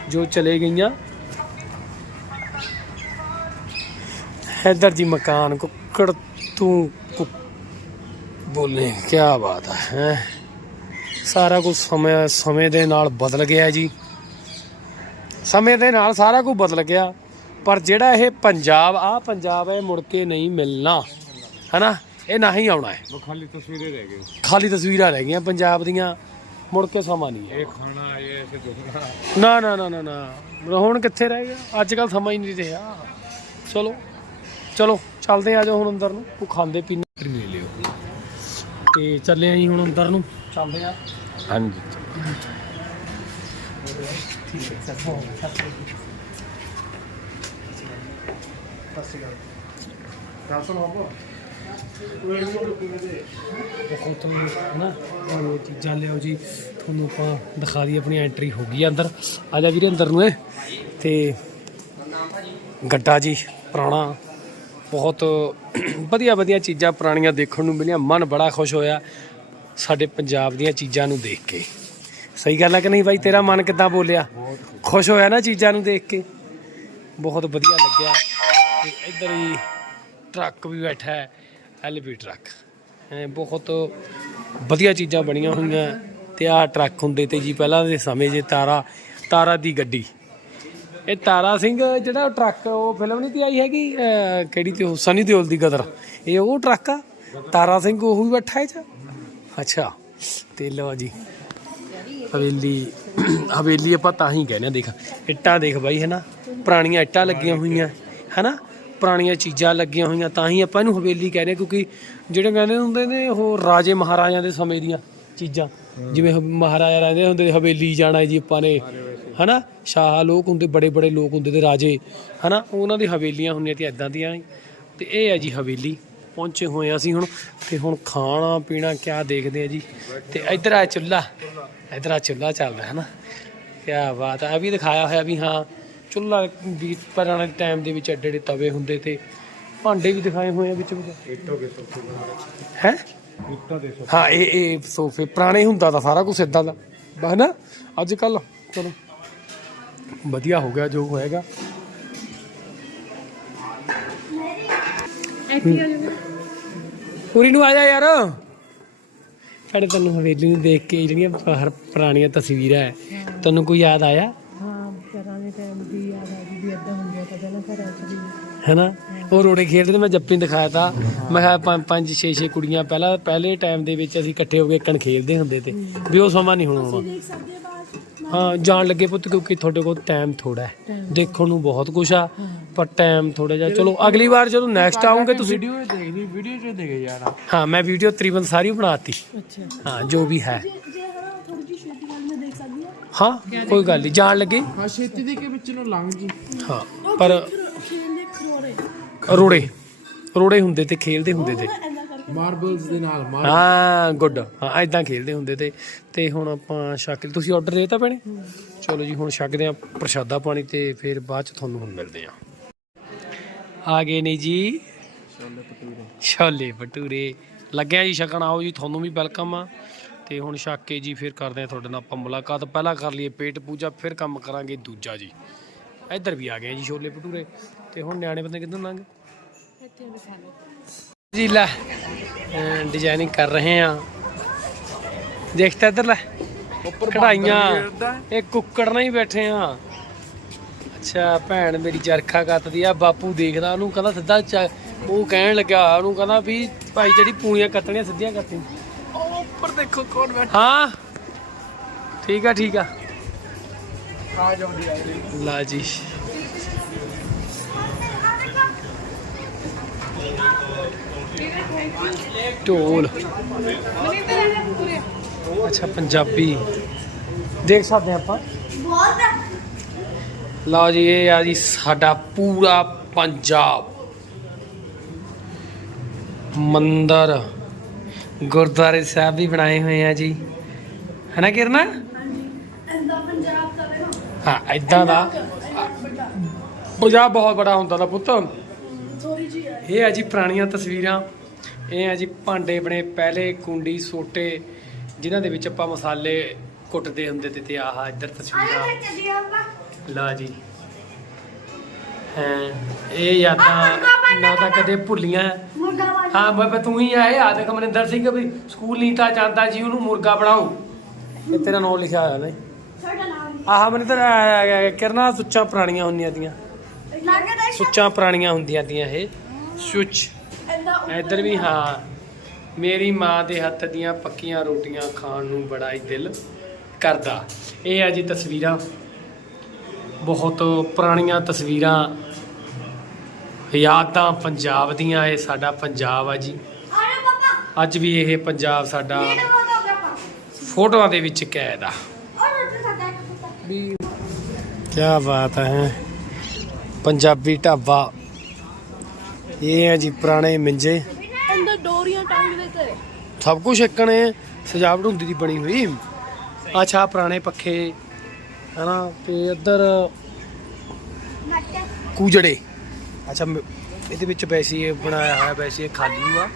ਜੋ ਚਲੇ ਗਈਆਂ। ਇੱਧਰ ਜੀ ਮਕਾਨ ਕੁੱਕੜ, ਤੂੰ ਕੁ- ਬੋਲੇ ਕੀ ਬਾਤ ਹੈ ਹੈਂ। ਸਾਰਾ ਕੁਝ ਸਮੇਂ ਸਮੇਂ ਦੇ ਨਾਲ ਬਦਲ ਗਿਆ ਜੀ। ਸਮੇਂ ਦੇ ਨਾਲ ਸਾਰਾ ਕੁਝ ਬਦਲ ਗਿਆ। ਪਰ ਜਿਹੜਾ ਇਹ ਪੰਜਾਬ ਆ ਪੰਜਾਬ ਹੈ ਮੁੜ ਕੇ ਨਹੀਂ ਮਿਲਣਾ। ਹਨਾ? ਇਹ ਨਾ ਹੀ ਆਉਣਾ ਹੈ। ਖਾਲੀ ਤਸਵੀਰੇ ਰਹਿ ਗਏ ਖਾਲੀ ਤਸਵੀਰਾਂ ਰਹਿ ਗਈਆਂ ਪੰਜਾਬ ਦੀਆਂ। ਮੁੜ ਕੇ ਸਮਾਂ ਨਹੀਂ ਹੈ ਇਹ ਖਾਣਾ ਇਹ ਐਸੇ ਦੁਖਣਾ ਨਾ ਨਾ ਨਾ ਨਾ ਨਾ। ਹੁਣ ਕਿੱਥੇ ਰਹਿ ਗਿਆ ਅੱਜ ਕੱਲ ਸਮਾਂ ਹੀ ਨਹੀਂ ਰਿਹਾ। ਚਲੋ ਚਲੋ ਚੱਲਦੇ ਆ ਜਾਓ ਹੁਣ ਅੰਦਰ ਨੂੰ। ਉਹ ਖਾਂਦੇ ਪੀਂਦੇ। ਲੈ ਲਿਓ। ਤੇ ਚੱਲੇ ਆ ਜੀ ਹੁਣ ਅੰਦਰ ਨੂੰ। ਚੱਲਦੇ ਆ। ਹਾਂਜੀ। ਬਹੁਤ ਹਨਾ ਉਹ ਚੀਜ਼ਾਂ ਲਿਆਓ ਜੀ। ਤੁਹਾਨੂੰ ਆਪਾਂ ਦਿਖਾ ਦਈਏ ਆਪਣੀ ਐਂਟਰੀ ਹੋ ਗਈ ਆ ਅੰਦਰ ਆ ਜਾ ਵੀਰੇ ਅੰਦਰ ਨੂੰ ਏ ਤੇ ਗੱਡਾ ਜੀ ਪੁਰਾਣਾ ਬਹੁਤ ਵਧੀਆ ਵਧੀਆ ਚੀਜ਼ਾਂ ਪੁਰਾਣੀਆਂ ਦੇਖਣ ਨੂੰ ਮਿਲੀਆਂ ਮਨ ਬੜਾ ਖੁਸ਼ ਹੋਇਆ ਸਾਡੇ ਪੰਜਾਬ ਦੀਆਂ ਚੀਜ਼ਾਂ ਨੂੰ ਦੇਖ ਕੇ ਸਹੀ ਗੱਲ ਹੈ ਕਿ ਨਹੀਂ ਬਾਈ? ਤੇਰਾ ਮਨ ਕਿੱਦਾਂ ਬੋਲਿਆ? ਖੁਸ਼ ਹੋਇਆ ਨਾ ਚੀਜ਼ਾਂ ਨੂੰ ਦੇਖ ਕੇ? ਬਹੁਤ ਵਧੀਆ ਲੱਗਿਆ। ਤੇ ਇੱਧਰ ਹੀ ਟਰੱਕ ਵੀ ਬੈਠਾ ਹੈ ਐਲਪੀ ਟਰੱਕ। ਬਹੁਤ ਵਧੀਆ ਚੀਜ਼ਾਂ ਬਣੀਆਂ ਹੋਈਆਂ। ਤੇ ਆਹ ਟਰੱਕ ਹੁੰਦੇ ਤੇ ਜੀ ਪਹਿਲਾਂ ਦੇ ਸਮੇਂ ਜੇ ਤਾਰਾ ਤਾਰਾ ਦੀ ਗੱਡੀ। ਇਹ ਤਾਰਾ ਸਿੰਘ ਜਿਹੜਾ ਟਰੱਕ, ਉਹ ਫਿਲਮ ਨਹੀਂ ਤੇ ਆਈ ਹੈਗੀ? ਕਿਹੜੀ ਤੇ ਸਨੀ ਦਿਓਲ ਦੀ ਗਦਰ। ਇਹ ਉਹ ਟਰੱਕ ਆ? ਤਾਰਾ ਸਿੰਘ ਉਹ ਵੀ ਬੈਠਾ ਹੈ ਚ ਅੱਛਾ। ਤੇ ਲਓ ਜੀ। ਹਵੇਲੀ ਹਵੇਲੀ ਆਪਾਂ ਤਾਂ ਹੀ ਕਹਿੰਦੇ ਆ ਦੇਖ ਇੱਟਾਂ ਦੇਖ ਬਾਈ ਹੈਨਾ ਪੁਰਾਣੀਆਂ ਇੱਟਾਂ ਲੱਗੀਆਂ ਹੋਈਆਂ ਹੈਨਾ ਪੁਰਾਣੀਆਂ ਚੀਜ਼ਾਂ ਲੱਗੀਆਂ ਹੋਈਆਂ ਤਾਂ ਹੀ ਆਪਾਂ ਇਹਨੂੰ ਹਵੇਲੀ ਕਹਿੰਦੇ ਆ, ਕਿਉਂਕਿ ਜਿਹੜੇ ਕਹਿੰਦੇ ਹੁੰਦੇ ਨੇ ਉਹ ਰਾਜੇ ਮਹਾਰਾਜਿਆਂ ਦੇ ਸਮੇਂ ਦੀਆਂ ਚੀਜ਼ਾਂ। ਜਿਵੇਂ ਹ- ਮਹਾਰਾਜਾ ਰਹਿੰਦੇ ਹੁੰਦੇ ਹਵੇਲੀ ਜਾਣਾ ਜੀ ਆਪਾਂ ਨੇ ਹਨਾ ਸ਼ਾਹ ਲੋਕ ਹੁੰਦੇ ਬੜੇ ਬੜੇ ਲੋਕ ਹੁੰਦੇ ਤੇ ਰਾਜੇ ਹਨਾ ਉਹਨਾਂ ਦੀ ਹਵੇਲੀਆਂ ਹੁੰਦੀਆਂ ਤੇ ਐਦਾਂ ਦੀਆਂ ਹੀ। ਤੇ ਇਹ ਹੈ ਜੀ ਹਵੇਲੀ ਪਹੁੰਚੇ ਹੋਏ ਹਾਂ ਅਸੀਂ ਹੁਣ। ਤੇ ਹੁਣ ਖਾਣਾ ਪੀਣਾ ਕਿਆ ਦੇਖਦੇ ਆ ਜੀ। ਤੇ ਇੱਧਰ ਆ ਚੁੱਲ੍ਹਾ। ਇੱਧਰ ਆ ਚੁੱਲਾ ਚੱਲਦਾ ਹੈ ਨਾ ਕਿਆ ਬਾਤ ਹੈ ਇਹ ਵੀ ਦਿਖਾਇਆ ਹੋਇਆ ਵੀ ਹਾਂ ਚੁੱਲਾ ਵੀ ਪੁਰਾਣੇ ਟਾਈਮ ਦੇ ਵਿੱਚ ਐਡੇ ਐਡੇ ਤਵੇ ਹੁੰਦੇ ਤੇ ਭਾਂਡੇ ਵੀ ਦਿਖਾਏ ਹੋਏ ਆ ਵਿੱਚ ਵਿੱਚ ਇੱਟੋ ਕੇ ਸੋਫੇ ਹੈ? ਇੱਟਾਂ ਦੇ ਹਾਂ ਇਹ ਇਹ ਸੋਫੇ ਪੁਰਾਣੇ ਹੁੰਦਾ ਤਾਂ ਸਾਰਾ ਕੁਝ ਇਦਾਂ ਦਾ। ਬਸ ਨਾ ਅੱਜ ਕੱਲ ਚਲੋ ਵਧੀਆ ਹੋ ਗਿਆ ਜੋ ਹੋਏਗਾ। ਪੂਰੀ ਨੂੰ ਆ ਜਾ ਯਾਰ। ਸਾਡੇ ਤੁਹਾਨੂੰ ਹਵੇਲੀ ਨੂੰ ਦੇਖ ਕੇ ਜਿਹੜੀਆਂ ਪਰ- ਪੁਰਾਣੀਆਂ ਤਸਵੀਰਾਂ ਹੈ ਤੁਹਾਨੂੰ ਕੋਈ ਯਾਦ ਆਇਆ? ਹਾਂ ਘਰਾਂ ਦੇ ਟਾਈਮ ਦੀ ਯਾਦ ਆ ਗਈ ਵੀ ਏਦਾਂ ਹੁੰਦਿਆ ਕਦੇ ਨਾ ਘਰਾਂ 'ਚ ਵੀ ਹੈਨਾ? ਉਹ ਰੋੜੇ ਖੇਡਦੇ ਮੈਂ ਜੱਪੀ ਦਿਖਾਇਆ ਤਾ ਮੈਂ ਕਿਹਾ ਪੰਜ ਛੇ ਛੇ ਕੁੜੀਆਂ ਪਹਿਲਾਂ ਪਹਿਲੇ ਟਾਈਮ ਦੇ ਵਿੱਚ ਅਸੀਂ ਇਕੱਠੇ ਹੋ ਕੇ ਕਣ ਖੇਡਦੇ ਹੁੰਦੇ ਤੇ ਵੀ ਉਹ ਸਮਾਂ ਨਹੀਂ ਹੁਣ ਹਾਂ ਜਾਣ ਲੱਗੇ ਪੁੱਤ ਕਿਉਂਕਿ ਤੁਹਾਡੇ ਕੋਲ ਟਾਈਮ ਥੋੜਾ ਹੈ। ਦੇਖਣ ਨੂੰ ਬਹੁਤ ਕੁਝ ਆ ਪਰ ਟਾਈਮ ਥੋੜਾ ਜਿਹਾ। ਚਲੋ ਅਗਲੀ ਵਾਰ ਜਦੋਂ ਨੈਕਸਟ ਆਉਂਗੇ ਤੁਸੀਂ ਵੀਡੀਓ ਦੇਖਦੀ ਵੀਡੀਓ ਚ ਦੇਖ ਯਾਰ। ਹਾਂ ਮੈਂ ਵੀਡੀਓ ਤਕਰੀਬਨ ਸਾਰੀ ਬਣਾਤੀ। ਅੱਛਾ। ਹਾਂ ਜੋ ਵੀ ਹੈ। ਜੇ ਜੇ ਹਨਾ ਥੋੜੀ ਜਿਹੀ ਛੇਤੀ ਨਾਲ ਮੈਂ ਦੇਖ ਸਕਦੀ ਆ ਹਾਂ ਕੋਈ ਗੱਲ ਨਹੀਂ ਜਾਣ ਲੱਗੇ। ਹਾਂ ਛੇਤੀ ਦੇ ਕੇ ਵਿੱਚ ਨੂੰ ਲੰਘ ਜੀ ਹਾਂ ਪਰ ਰੋੜੇ। ਰੋੜੇ ਹੁੰਦੇ ਤੇ ਖੇਲਦੇ ਹੁੰਦੇ ਤੇ। ਮਾਰਬਲਸ ਦੇ ਨਾਲ ਹਾਂ ਗੁੱਡ। ਹਾਂ ਐਦਾਂ ਖੇਲਦੇ ਹੁੰਦੇ ਤੇ ਤੇ ਹੁਣ ਆਪਾਂ ਛਕ ਤੁਸੀਂ ਆਰਡਰ ਦੇਤਾ ਭੈਣੇ? ਚਲੋ ਜੀ ਹੁਣ ਛਕਦੇ ਆ ਪ੍ਰਸ਼ਾਦਾ ਪਾਣੀ ਤੇ ਫਿਰ ਬਾਅਦ ਚ ਤੁਹਾਨੂੰ ਹੁਣ ਮਿਲਦੇ ਆ ਆ ਗਏ ਨੇ ਜੀ। ਛੋਲੇ ਭਟੂਰੇ। ਲੱਗਿਆ ਜੀ ਛਕਣ ਆਓ ਜੀ ਤੁਹਾਨੂੰ ਵੀ ਵੈਲਕਮ ਆ। ਤੇ ਹੁਣ ਛਕ ਕੇ ਜੀ ਫਿਰ ਕਰਦੇ ਆ ਤੁਹਾਡੇ ਨਾਲ ਆਪਾਂ ਮੁਲਾਕਾਤ। ਪਹਿਲਾਂ ਕਰ ਲਈਏ ਪੇਟ ਪੂਜਾ ਫਿਰ ਕੰਮ ਕਰਾਂਗੇ ਦੂਜਾ ਜੀ। ਇੱਧਰ ਵੀ ਆ ਗਏ ਜੀ ਛੋਲੇ ਭਟੂਰੇ। ਤੇ ਹੁਣ ਨਿਆਣੇ ਬੰਦੇ ਕਿੱਧਰ ਲੰਘ ਜੀ ਲੈ ਡਿਜ਼ਾਈਨਿੰਗ ਕਰ ਰਹੇ ਆ ਦੇਖਤਾ ਇੱਧਰ ਲੈ ਕਢਾਈਆਂ। ਇਹ ਕੁੱਕੜ ਨਹੀਂ ਬੈਠੇ ਆ ਅੱਛਾ ਭੈਣ ਮੇਰੀ ਚਰਖਾ ਕੱਤਦੀ ਆ ਬਾਪੂ ਦੇਖਦਾ ਉਹਨੂੰ ਕਹਿੰਦਾ ਸਿੱਧਾ ਉਹ ਕਹਿਣ ਲੱਗਾ ਉਹਨੂੰ ਕਹਿੰਦਾ ਵੀ ਭਾਈ ਜਿਹੜੀ ਪੂਣੀਆਂ ਕੱਟਣੀਆਂ ਸਿੱਧੀਆਂ ਉਹ ਉੱਪਰ ਦੇਖੋ ਕੌਣ ਬੈਠਾ। ਹਾਂ। ਠੀਕ ਆ ਠੀਕ ਆ। ਆ ਆ ਰਹੀ ਲਾ ਜੀ। ਢੋਲ। ਅੱਛਾ, ਪੰਜਾਬੀ। ਦੇਖ ਸਕਦੇ ਆਪਾਂ। ਲਓ ਜੀ, ਇਹ ਆ ਜੀ ਸਾਡਾ ਪੂਰਾ ਪੰਜਾਬ। ਮੰਦਰ। ਗੁਰਦੁਆਰੇ ਸਾਹਿਬ ਵੀ ਬਣਾਏ ਹੋਏ ਆ ਜੀ। ਹਨਾ ਕਿਰਨਾ? ਹਾਂਜੀ ਦਾ ਹਾਂ ਇਦਾਂ ਦਾ। ਪੰਜਾਬ ਬਹੁਤ ਬੜਾ ਹੁੰਦਾ ਦਾ ਪੁੱਤ। ਇਹ ਆ ਜੀ ਪੁਰਾਣੀਆਂ ਤਸਵੀਰਾਂ। ਇਹ ਆ ਜੀ ਭਾਂਡੇ ਬਣੇ ਪਹਿਲੇ ਕੁੰਡੀ ਸੋਟੇ ਜਿਨ੍ਹਾਂ ਦੇ ਵਿੱਚ ਆਪਾਂ ਮਸਾਲੇ ਕੁੱਟਦੇ ਹੁੰਦੇ ਤੇ ਤੇ ਆਹ ਇੱਧਰ ਤਸਵੀਰਾਂ। ਲਾ ਜੀ। ਹਾਂ ਇਹ ਯਾਦਾਂ ਨਾ ਤਾਂ ਕਦੇ ਭੁੱਲੀਆਂ। ਹਾਂ ਬਾਬਾ ਤੂੰ ਹੀ ਆਏ ਆ ਦੇਖ ਮਨਿੰਦਰ ਸਿੰਘ ਵੀ ਸਕੂਲ ਨਹੀਂ ਤਾਂ ਜਾਂਦਾ ਜੀ ਉਹਨੂੰ ਮੁਰਗਾ ਬਣਾਓ। ਇਹ ਤੇਰਾ ਨਾਮ ਲਿਖਿਆ ਹੋਇਆ ਨੇ ਆਹ ਮਨਿੰਦਰ ਕਿਰਨਾ ਸੁੱਚਾਂ ਪੁਰਾਣੀਆਂ ਹੁੰਦੀਆਂ ਦੀਆਂ ਸੁੱਚਾਂ ਪੁਰਾਣੀਆਂ ਹੁੰਦੀਆਂ ਦੀਆਂ ਇਹ। ਸੁੱਚ। ਇੱਧਰ ਵੀ ਹਾਂ। ਮੇਰੀ ਮਾਂ ਦੇ ਹੱਥ ਦੀਆਂ ਪੱਕੀਆਂ ਰੋਟੀਆਂ ਖਾਣ ਨੂੰ ਬੜਾ ਹੀ ਦਿਲ ਕਰਦਾ। ਇਹ ਆ ਜੀ ਤਸਵੀਰਾਂ। ਬਹੁਤ ਪੁਰਾਣੀਆਂ ਤਸਵੀਰਾਂ। ਯਾਦਾਂ ਪੰਜਾਬ ਦੀਆਂ, ਇਹ ਸਾਡਾ ਪੰਜਾਬ ਆ ਜੀ। ਅੱਜ ਵੀ ਇਹ ਪੰਜਾਬ ਸਾਡਾ ਫੋਟੋਆਂ ਦੇ ਵਿੱਚ ਕੈਦ ਆ। ਕੀ ਬਾਤ ਹੈ। ਪੰਜਾਬੀ ਢਾਬਾ ਇਹ ਹੈ ਜੀ ਪੁਰਾਣੇ ਮਿੰਜੇ। ਅੰਦਰ ਡੋਰੀਆਂ ਟੰਗਦੇ ਤੇ ਸਭ ਕੁਝ ਇੱਕਣੇ ਸਜਾਵਟ ਹੁੰਦੀ ਦੀ ਬਣੀ ਹੋਈ। ਅੱਛਾ ਪੁਰਾਣੇ ਪੱਖੇ ਹਨਾ ਤੇ ਇੱਧਰ ਕੂਜੜੇ। ਅੱਛਾ ਇਹਦੇ ਵਿੱਚ ਵੈਸੇ ਇਹ ਬਣਾਇਆ ਹੋਇਆ ਵੈਸੇ ਇਹ ਖਾਲੀ ਹੋਆ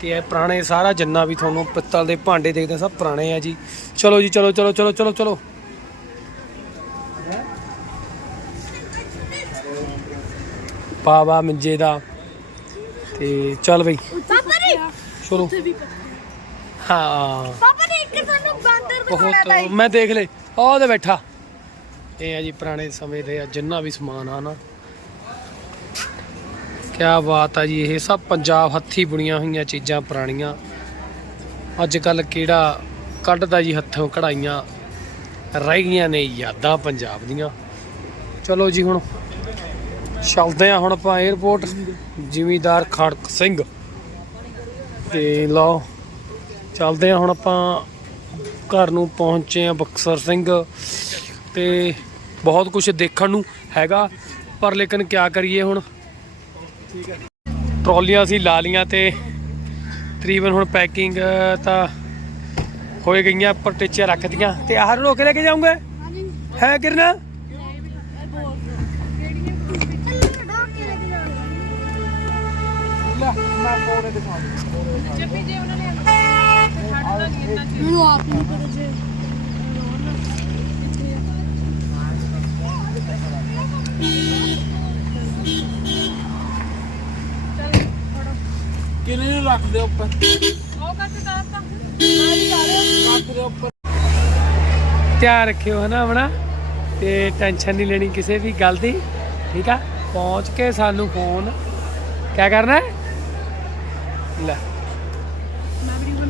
ਤੇ ਇਹ ਪੁਰਾਣੇ ਸਾਰਾ ਜਿੰਨਾ ਵੀ ਤੁਹਾਨੂੰ ਪਿੱਤਲ ਦੇ ਭਾਂਡੇ ਦੇਖਦੇ ਆ, ਸਭ ਪੁਰਾਣੇ ਆ ਜੀ। ਚਲੋ ਜੀ ਚਲੋ ਚਲੋ ਚਲੋ ਚਲੋ ਚਲੋ। ਪਾਵਾ ਮੰਜੇ ਦਾ। ਤੇ ਚੱਲ ਬਈ। ਪਾਪਾ ਨੇ ਚਲੋ ਹਾਂ। ਪਾਪਾ ਨੇ ਇੱਕ ਸਾਨੂੰ ਬਾਂਦਰ ਬਹੁਤ ਮੈਂ ਦੇਖ ਲੈ ਉਹਦੇ ਬੈਠਾ। ਇਹ ਆ ਜੀ ਪੁਰਾਣੇ ਸਮੇਂ ਦੇ ਆ ਜਿੰਨਾ ਵੀ ਸਮਾਨ ਆ ਨਾ। ਕੀ ਬਾਤ ਆ ਜੀ ਇਹ ਸਭ ਪੰਜਾਬ ਹੱਥੀ ਬੁਣੀਆਂ ਹੋਈਆਂ ਚੀਜ਼ਾਂ ਪੁਰਾਣੀਆਂ। ਅੱਜ ਕੱਲ ਕਿਹੜਾ ਕੱਢਦਾ ਜੀ ਹੱਥੋਂ ਕਢਾਈਆਂ। ਰਹਿ ਗਈਆਂ ਨੇ ਯਾਦਾਂ ਪੰਜਾਬ ਦੀਆਂ। ਚਲੋ ਜੀ ਹੁਣ ਚੱਲਦੇ ਆ ਹੁਣ ਆਪਾਂ 에어ਪੋਰਟ ਜ਼ਿਮੀਦਾਰ ਖੜਕ ਸਿੰਘ। ਤੇ ਲਓ ਚੱਲਦੇ ਆ ਹੁਣ ਆਪਾਂ ਘਰ ਨੂੰ ਪਹੁੰਚੇ ਆ ਬਕਸਰ ਸਿੰਘ। ਤੇ ਬਹੁਤ ਕੁਝ ਦੇਖਣ ਨੂੰ ਹੈਗਾ ਪਰ ਲੇਕਿਨ ਕਿਆ ਕਰੀਏ ਹੁਣ? ਟਰਾਲੀਆਂ ਅਸੀਂ ਲਾ ਲੀਆਂ ਤੇ ਤਕਰੀਬਨ ਹੁਣ ਪੈਕਿੰਗ ਤਾਂ ਹੋਏ ਗਈਆਂ ਪਰ ਟਿੱਚੇ ਰੱਖਦੀਆਂ ਤੇ ਆਹ ਰੋਕ ਲੈ ਕੇ ਜਾਉਂਗੇ ਹੈ ਕਿਰਨਾ? ਮੈਂ ਫੋਨ ਦਿਖਾ ਨੂੰ ਆਪ ਨੂੰ ਪਤਾ ਜੇ ਕਿੰਨੇ ਨੂੰ ਰੱਖ ਦੇ ਉੱਪਰ? ਰੱਖ ਦੇ ਉੱਪਰ ਧਿਆਨ ਰੱਖਿਓ ਹਨਾ ਆਪਣਾ, ਤੇ ਟੈਨਸ਼ਨ ਨਹੀਂ ਲੈਣੀ ਕਿਸੇ ਵੀ ਗੱਲ ਦੀ, ਠੀਕ ਆ? ਪਹੁੰਚ ਕੇ ਸਾਨੂੰ ਫੋਨ ਕਿਆ ਕਰਨਾ ਹੈ? ਲੈ। ਮੈਂ ਵੀਡੀਓ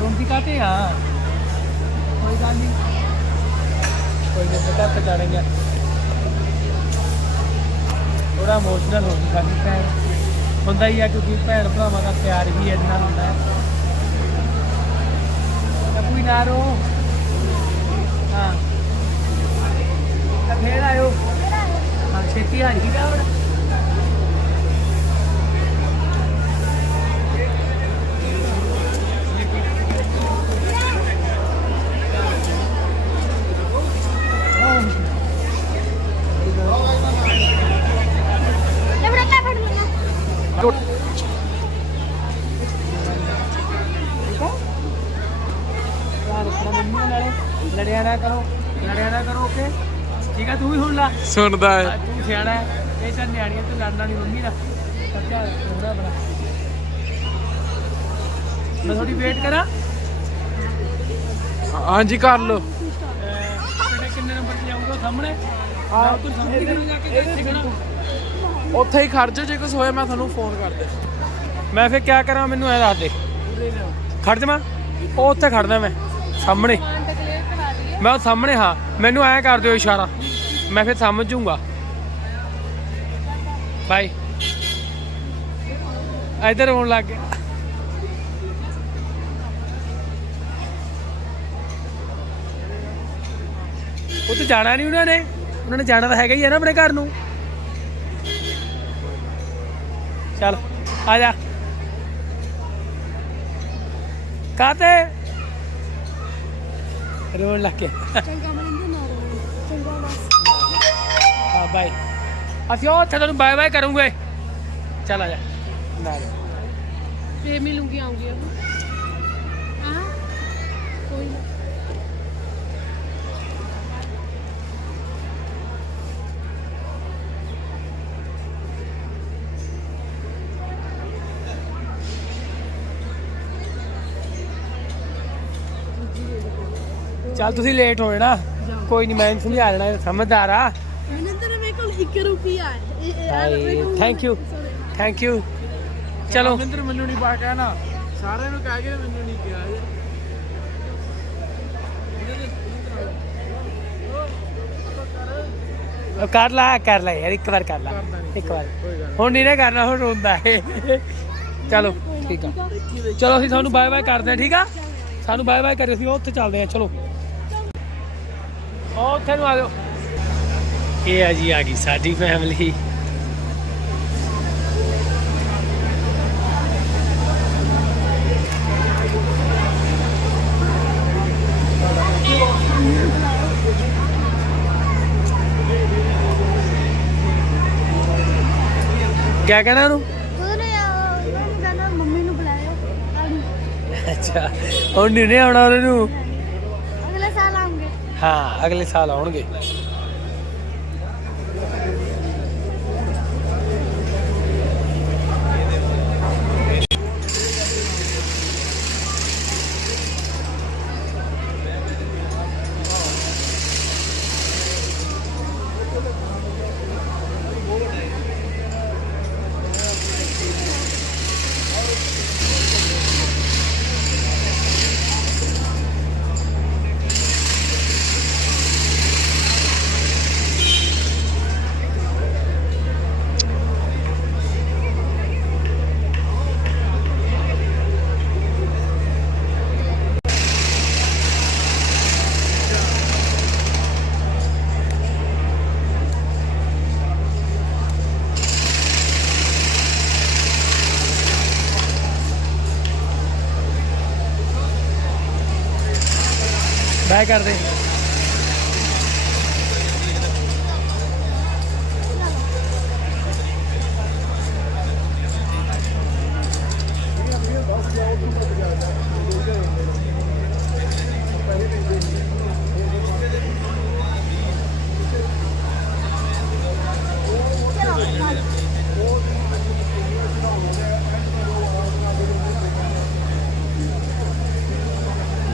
ਰੋਂਦੀ ਕਾਤੇ ਆ? ਕੋਈ ਗੱਲ ਨਹੀਂ ਕੋਈ ਨਹੀਂ ਪਤਾ ਤੇ ਥੋੜਾ ਇਮੋਸ਼ਨਲ ਹੋ ਸਾਡੀ ਭੈਣ। ਹੁੰਦਾ ਹੀ ਆ ਕਿਉਂਕਿ ਭੈਣ ਭਰਾਵਾਂ ਦਾ ਪਿਆਰ ਹੀ ਇੰਨਾ ਹੁੰਦਾ ਹੈ। ਤਾਂ ਕੋਈ ਨਾ ਰੋ ਹਾਂ ਤਾਂ ਫੇਰ ਆਇਓ ਹਾਂ ਛੇਤੀ ਆ ਜੀ ਜਾ ਹੁਣ ਲੈ ਬੜਾ ਤਾਂ ਫੜ ਲੈਣਾ ਯਾਰ ਰੱਖਣਾ ਮੰਮੀ ਨਾਲੇ ਲੜਿਆ ਨਾ ਕਰੋ ਲੜਿਆ ਨਾ ਕਰੋ ਓਕੇ ਠੀਕ ਆ ਤੂੰ ਵੀ ਸੁਣਦਾ ਆ ਤੂੰ ਸਿਆਣਾ ਹੈ। ਇਹ ਤਾਂ ਨਿਆਣੀਆਂ ਤੂੰ ਲੜਨਾ ਨਹੀਂ ਮੰਮੀ ਦਾ। ਸੱਚਾ ਥੋੜਾ ਬਣਾ ਮੈਂ ਥੋੜੀ ਵੇਟ ਕਰਾਂ? ਹਾਂਜੀ ਕਰ ਲੋ ਤੁਹਾਡੇ ਕਿੰਨੇ ਨੰਬਰ ਤੇ ਜਾਊਗਾ? ਸਾਹਮਣੇ? ਹਾਂ। ਤੂੰ ਸਾਹਮਣੇ ਕਿਹਨੂੰ ਜਾ ਕੇ ਖੜਾ ਉੱਥੇ ਹੀ ਖੜ ਜਾਓ ਜੇ ਕੁਝ ਹੋਇਆ ਮੈਂ ਤੁਹਾਨੂੰ ਫੋਨ ਕਰ ਦੇ ਮੈਂ ਫਿਰ ਕਿਆ ਕਰਾਂ ਮੈਨੂੰ ਐ ਦੱਸ ਦੇ। ਖੜ ਜਾ ਉਹ ਉੱਥੇ ਖੜਦਾ ਮੈਂ। ਸਾਹਮਣੇ। ਮੈਂ ਉਹ ਸਾਹਮਣੇ ਹਾਂ। ਮੈਨੂੰ ਐ ਕਰ ਦਿਓ ਇਸ਼ਾਰਾ। ਮੈਂ ਫਿਰ ਸਮਝ ਜੂੰਗਾ। ਬਾਈ। ਇਧਰ ਹੋਣ ਲੱਗ ਗਿਆ ਉਹ ਤਾਂ ਜਾਣਾ ਨਹੀਂ ਉਹਨਾਂ ਨੇ? ਉਹਨਾਂ ਨੇ ਜਾਣਾ ਤਾਂ ਹੈਗਾ ਹੀ ਹੈ ਨਾ ਆਪਣੇ ਘਰ ਨੂੰ। ਚੱਲ, ਆ ਜਾ। ਕਾਤੇ ਰੋਣ ਲੱਗ ਗਿਆ ਹਾਂ ਬਾਈ ਅਸੀਂ ਉਹ ਉੱਥੇ ਤੁਹਾਨੂੰ ਬਾਏ ਬਾਏ ਕਰੂੰਗੇ। ਚੱਲ ਆ ਜਾ। ਨਾਲ। ਫੇਰ ਮਿਲੂੰਗੀ ਆਉਂਗੀ ਅਬ ਹਾਂ? ਕੋਈ ਨਾ। ਚੱਲ ਤੁਸੀਂ ਲੇਟ ਹੋਏ ਨਾ। ਕੋਈ ਨਹੀਂ ਮੈਂ ਸਮਝਾ ਦੇਣਾ ਸਮਝਦਾਰ ਆ। 1 ਰੁਪਿਆ ਹੈ। ਇਹ- ਇਹ ਆ ਹਾਏ, ਮੇਰੇ ਕੋਲ- thank you। Sorry। Thank you ਚਲੋ। ਮਨਿੰਦਰ ਮੈਨੂੰ ਨਹੀਂ ਪਾ ਕਹਿਣਾ। ਸਾਰਿਆਂ ਨੂੰ ਕਹਿ ਕੇ ਮੈਨੂੰ ਨਹੀਂ ਕਿਹਾ ਜੀ ਕਰ ਲਾ ਕਰ ਲੈ ਯਾਰ ਇੱਕ ਵਾਰ ਕਰ ਲਾ। ਇੱਕ ਵਾਰ। ਹੁਣ ਨਹੀਂ। ਨਾ ਕਰਨਾ ਹੁਣ ਰੋਂਦਾ ਹੈ ਚਲੋ ਠੀਕ ਆ। ਚਲੋ ਅਸੀਂ ਤੁਹਾਨੂੰ ਬਾਏ ਬਾਏ ਕਰਦੇ ਹਾਂ ਠੀਕ ਆ? ਸਾਨੂੰ ਬਾਏ ਬਾਏ ਕਰਿਓ ਅਸੀਂ ਉੱਥੇ ਚੱਲਦੇ ਹਾਂ ਚਲੋ। ਉਹ ਉੱਥੇ ਨੂੰ ਆ ਜਾਓ। ਇਹ ਆ ਜੀ ਆ ਗਈ ਸਾਡੀ ਫੈਮਿਲੀ ਕਿਆ ਕਹਿਣਾ ਉਹਨੂੰ? ਅੱਛਾ ਹੁਣ ਨਹੀਂ ਆਉਣਾ ਉਹਨੂੰ? ਅਗਲੇ ਸਾਲ ਆਉਂਗੇ ਹਾਂ ਅਗਲੇ ਸਾਲ ਆਉਣਗੇ। ਬਾਏ ਕਰ ਦੇ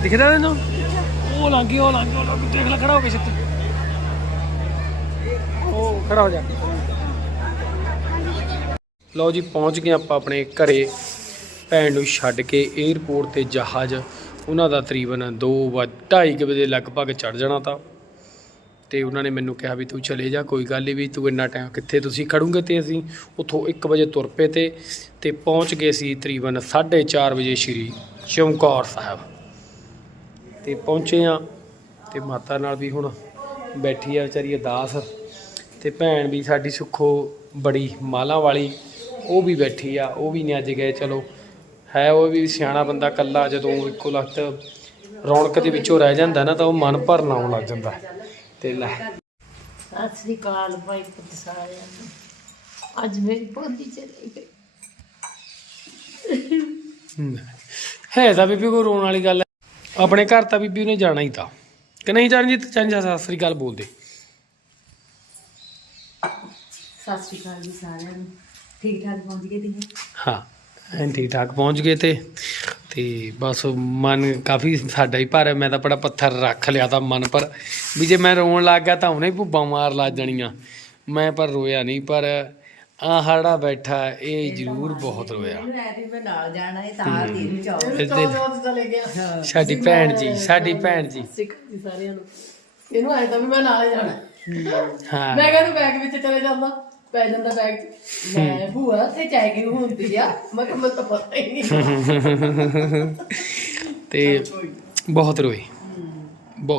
¿Te quedaron no? ਲੰਗੀ, ਉਹ ਲੰਗੀ ਉਹ ਲੰਗੀ ਦੇਖ ਲੈ, ਖੜਾ ਹੋ ਕੇ ਛੇਤੀ। ਉਹ ਖੜਾ ਹੋ ਜਾ ਲਓ ਜੀ, ਪਹੁੰਚ ਗਏ ਆਪਾਂ ਆਪਣੇ ਘਰੇ। ਭੈਣ ਨੂੰ ਛੱਡ ਕੇ 에ਅਰਪੋਰਟ ਤੇ ਜਹਾਜ਼। ਉਹਨਾਂ ਦਾ ਤਕਰੀਬਨ 2:30 ਵਜੇ ਲਗਭਗ ਚੜ ਜਾਣਾ ਤਾਂ। ਤੇ ਉਹਨਾਂ ਨੇ ਮੈਨੂੰ ਕਿਹਾ ਵੀ ਤੂੰ ਚਲੇ ਜਾ, ਕੋਈ ਗੱਲ ਨਹੀਂ ਵੀ ਤੂੰ ਇੰਨਾ ਟਾਈਮ ਕਿੱਥੇ ਤੁਸੀਂ ਖੜੂਗੇ ਤੇ ਅਸੀਂ ਉੱਥੋਂ 1 ਵਜੇ ਤੁਰ ਪਏ ਤੇ ਤੇ ਪਹੁੰਚ ਗਏ ਸੀ ਤਕਰੀਬਨ 4:30 ਵਜੇ ਸ਼੍ਰੀ ਚਮਕੌਰ ਸਾਹਿਬ। ਤੇ ਪਹੁੰਚੇ ਆ ਤੇ ਮਾਤਾ ਨਾਲ ਵੀ ਹੁਣ ਬੈਠੀ ਆ ਵਿਚਾਰੀ ਅਰਦਾਸ ਤੇ ਭੈਣ ਵੀ ਸਾਡੀ ਸੁੱਖੋ ਬੜੀ ਮਾਲਾ ਵਾਲੀ ਉਹ ਵੀ ਬੈਠੀ ਆ ਉਹ ਵੀ ਨਹੀਂ ਅੱਜ ਗਏ ਚਲੋ। ਹੈ ਉਹ ਵੀ ਸਿਆਣਾ ਬੰਦਾ ਕੱਲਾ ਜਦੋਂ ਇੱਕੋ ਲਖਤ ਰੌਣਕ ਦੇ ਵਿੱਚੋਂ ਰਹਿ ਜਾਂਦਾ ਨਾ ਤਾਂ ਉਹ ਮਨ ਭਰਨਾ ਆਉਣ ਲੱਗ ਜਾਂਦਾ। ਤੇ ਲੈ। ਸਤਿ ਸ੍ਰੀ ਅਕਾਲ ਭਾਈ ਪੁੱਤ ਸਾਰਿਆਂ ਨੂੰ। ਅੱਜ ਮੇਰੀ ਪੋਤੀ ਚਲੀ ਗਈ। ਹੈ। ਤਾਂ ਬੀਬੀ ਕੋਈ ਰੋਣ ਵਾਲੀ ਗੱਲ ਆਪਣੇ ਘਰ ਤਾਂ ਬੀਬੀ ਨੇ ਜਾਣਾ ਹੀ ਤਾਂ। ਕਿ ਨਹੀਂ ਚਰਨਜੀਤ ਚੰਜਾ ਸਤਿ ਸ੍ਰੀ ਅਕਾਲ ਬੋਲਦੇ ਸਤਿ ਸ਼੍ਰੀ ਅਕਾਲ ਜੀ ਸਾਰਿਆਂ ਨੂੰ। ਠੀਕ ਠਾਕ ਪਹੁੰਚ ਗਏ ਤੁਸੀਂ? ਹਾਂ ਠੀਕ ਠਾਕ ਪਹੁੰਚ ਗਏ ਤੇ ਤੇ ਬਸ ਮਨ ਕਾਫੀ ਸਾਡਾ ਹੀ ਭਾਰ ਹੈ ਮੈਂ ਤਾਂ ਬੜਾ ਪੱਥਰ ਰੱਖ ਲਿਆ ਤਾਂ ਮਨ ਪਰ। ਵੀ ਜੇ ਮੈਂ ਰੋਣ ਲੱਗ ਗਿਆ ਤਾਂ ਹੁਣੇ ਭੁੱਬਾਂ ਮਾਰ ਲੱਗ ਜਾਣੀਆਂ। ਮੈਂ ਪਰ ਰੋਇਆ ਨਹੀਂ ਪਰ ਆ ਹੜਾ ਬੈਠਾ ਇਹ ਜ਼ਰੂਰ ਬਹੁਤ ਰੋਇਆ। ਮੈਂ ਨਾਲ ਜਾਣਾ ਤਾਂ ਚਲੇ ਗਿਆ। ਸਾਡੀ ਭੈਣ ਜੀ ਸਾਡੀ ਭੈਣ ਜੀ। ਸਿੱਖ ਜੀ ਸਾਰਿਆਂ ਨੂੰ। ਇਹਨੂੰ ਆਇਆ ਤਾਂ ਵੀ ਮੈਂ ਨਾਲ ਹੀ ਜਾਣਾ। ਹਾਂ। ਮੈਂ ਕਹਿੰਦਾ ਬੈਗ ਵਿੱਚ ਚਲੇ ਜਾਂਦਾ। ਪੈ ਜਾਂਦਾ ਬੈਗ 'ਚ। ਮੈਂ ਭੂਆ ਤੇ ਚੈਕਿੰਗ ਹੁੰਦੀ ਆ? ਮੈਂ ਕਿਹਾ ਮੈਨੂੰ ਤਾਂ ਪਤਾ ਹੀ ਨਹੀਂ। ਤੇ ਬਹੁਤ ਰੋਈ।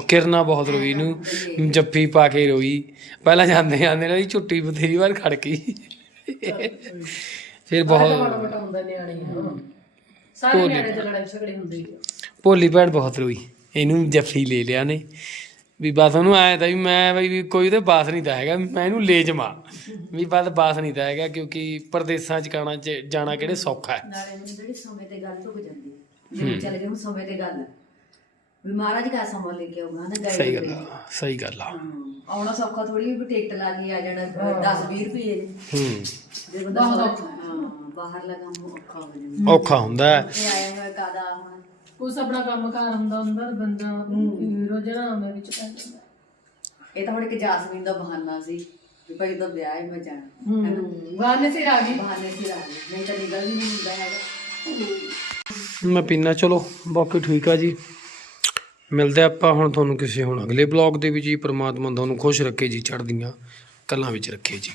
ਕਿਰਨਾ ਬਹੁਤ ਰੋਈ ਨੂੰ ਜੱਫੀ ਪਾ ਕੇ ਰੋਈ। ਪਹਿਲਾਂ ਜਾਂਦੇ ਜਾਂਦੇ ਨੇ ਝੁੱਟੀ ਬਥੇਰੀ ਵਾਰ ਖੜ ਗਈ ਫਿਰ ਬਹੁਤ ਮੋਟਾ ਹੁੰਦਾ ਨਿਆਣੇ ਹਾਂ ਸਾਰੇ। ਨਿਆਣੇ ਚ ਲੜਾਈ ਝਗੜੇ ਹੁੰਦੇ ਹੀ ਆ। ਭੋਲੀ ਭੈਣ ਬਹੁਤ ਰੋਈ। ਇਹਨੂੰ ਜੱਫੀ ਲੈ ਲਿਆ ਨੇ। ਵੀ ਬਸ ਉਹਨੂੰ ਆਇਆ ਤਾਂ ਵੀ ਮੈਂ ਬਈ ਵੀ ਕੋਈ ਉਹਦੇ ਬਾਸ ਨਹੀਂ ਤਾਂ ਹੈਗਾ। ਮੈਂ ਇਹਨੂੰ ਲੈ ਜਾਵਾਂ। ਵੀ ਬਸ ਬਾਸ ਨਹੀਂ ਤਾਂ ਹੈਗਾ ਕਿਉਂਕਿ ਪਰਦੇਸਾਂ ਚ ਕਾਣਾ ਚ ਜਾਣਾ ਕਿਹੜੇ ਸੌਖਾ ਹੈ। ਨਾਲੇ ਮੈਨੂੰ ਜਿਹੜੀ ਸਮੇਂ ਤੇ ਗੱਲ ਢੁੱਕ ਜਾਂਦੀ ਹੈ। ਜਿਵੇਂ ਚੱਲ ਗਏ ਹੁਣ ਸਮੇਂ ਤੇ ਗੱਲ। ਹੈ। ਵੀ ਮਹਾਰਾਜ ਕਾ ਸਮਾਂ ਲੈ ਕੇ ਆਉਣਾ ਨਾ ਗਾਈਡ ਸਹੀ ਗੱਲ ਆ। ਸਹੀ ਗੱਲ ਆ। ਆਉਣਾ ਸੌਖਾ ਥੋੜੀ ਵੀ ਟਿਕਟ ਲਾ ਕੇ ਆ ਜਾਣਾ 10 20 ਰੁਪਏ ਦੀ। ਹੂੰ। ਜੇ ਬੰਦਾ ਬਹੁਤ ਹਾਂ ਬਾਹਰ ਲਗਾ ਔਖਾ ਹੋ ਜਾਂਦਾ। ਔਖਾ ਹੁੰਦਾ ਹੈ। ਆਇਆ ਹੋਇਆ ਕਾਦਾ ਹੁਣ? ਆਪਣਾ ਕੰਮ ਕਾਰ ਹੁੰਦਾ ਹੁੰਦਾ ਤੇ ਬੰਦਾ ਰੋਜ਼ਾਨਾ ਮੈਂ ਵਿੱਚ ਪੈ ਜਾਂਦਾ। ਇਹ ਤਾਂ ਹੁਣ ਇੱਕ ਜਾਸਮੀਨ ਦਾ ਬਹਾਨਾ ਸੀ ਵੀ ਭਾਈ ਦਾ ਵਿਆਹ ਹੈ ਮੈਂ ਜਾਣਾ। ਹੈਨਾ? ਹੂੰ ਸਿਰ ਆ ਗਈ। ਬਹਾਨੇ ਸਿਰ ਆ ਗਈ। ਨਹੀਂ ਤਾਂ ਨਿਕਲ ਵੀ ਨਹੀਂ ਹੁੰਦਾ ਹੈਗਾ। ਮੈਂ ਪੀਣਾ ਚਲੋ ਬਾਕੀ ਠੀਕ ਆ ਜੀ। ਮਿਲਦੇ ਆਪਾਂ ਹੁਣ ਤੁਹਾਨੂੰ ਕਿਸੇ ਹੁਣ ਅਗਲੇ ਬਲੌਗ ਦੇ ਵਿੱਚ ਜੀ, ਪ੍ਰਮਾਤਮਾ ਤੁਹਾਨੂੰ ਖੁਸ਼ ਰੱਖੇ ਜੀ, ਚੜ੍ਹਦੀਆਂ ਕਲਾਂ ਵਿੱਚ ਰੱਖੇ ਜੀ।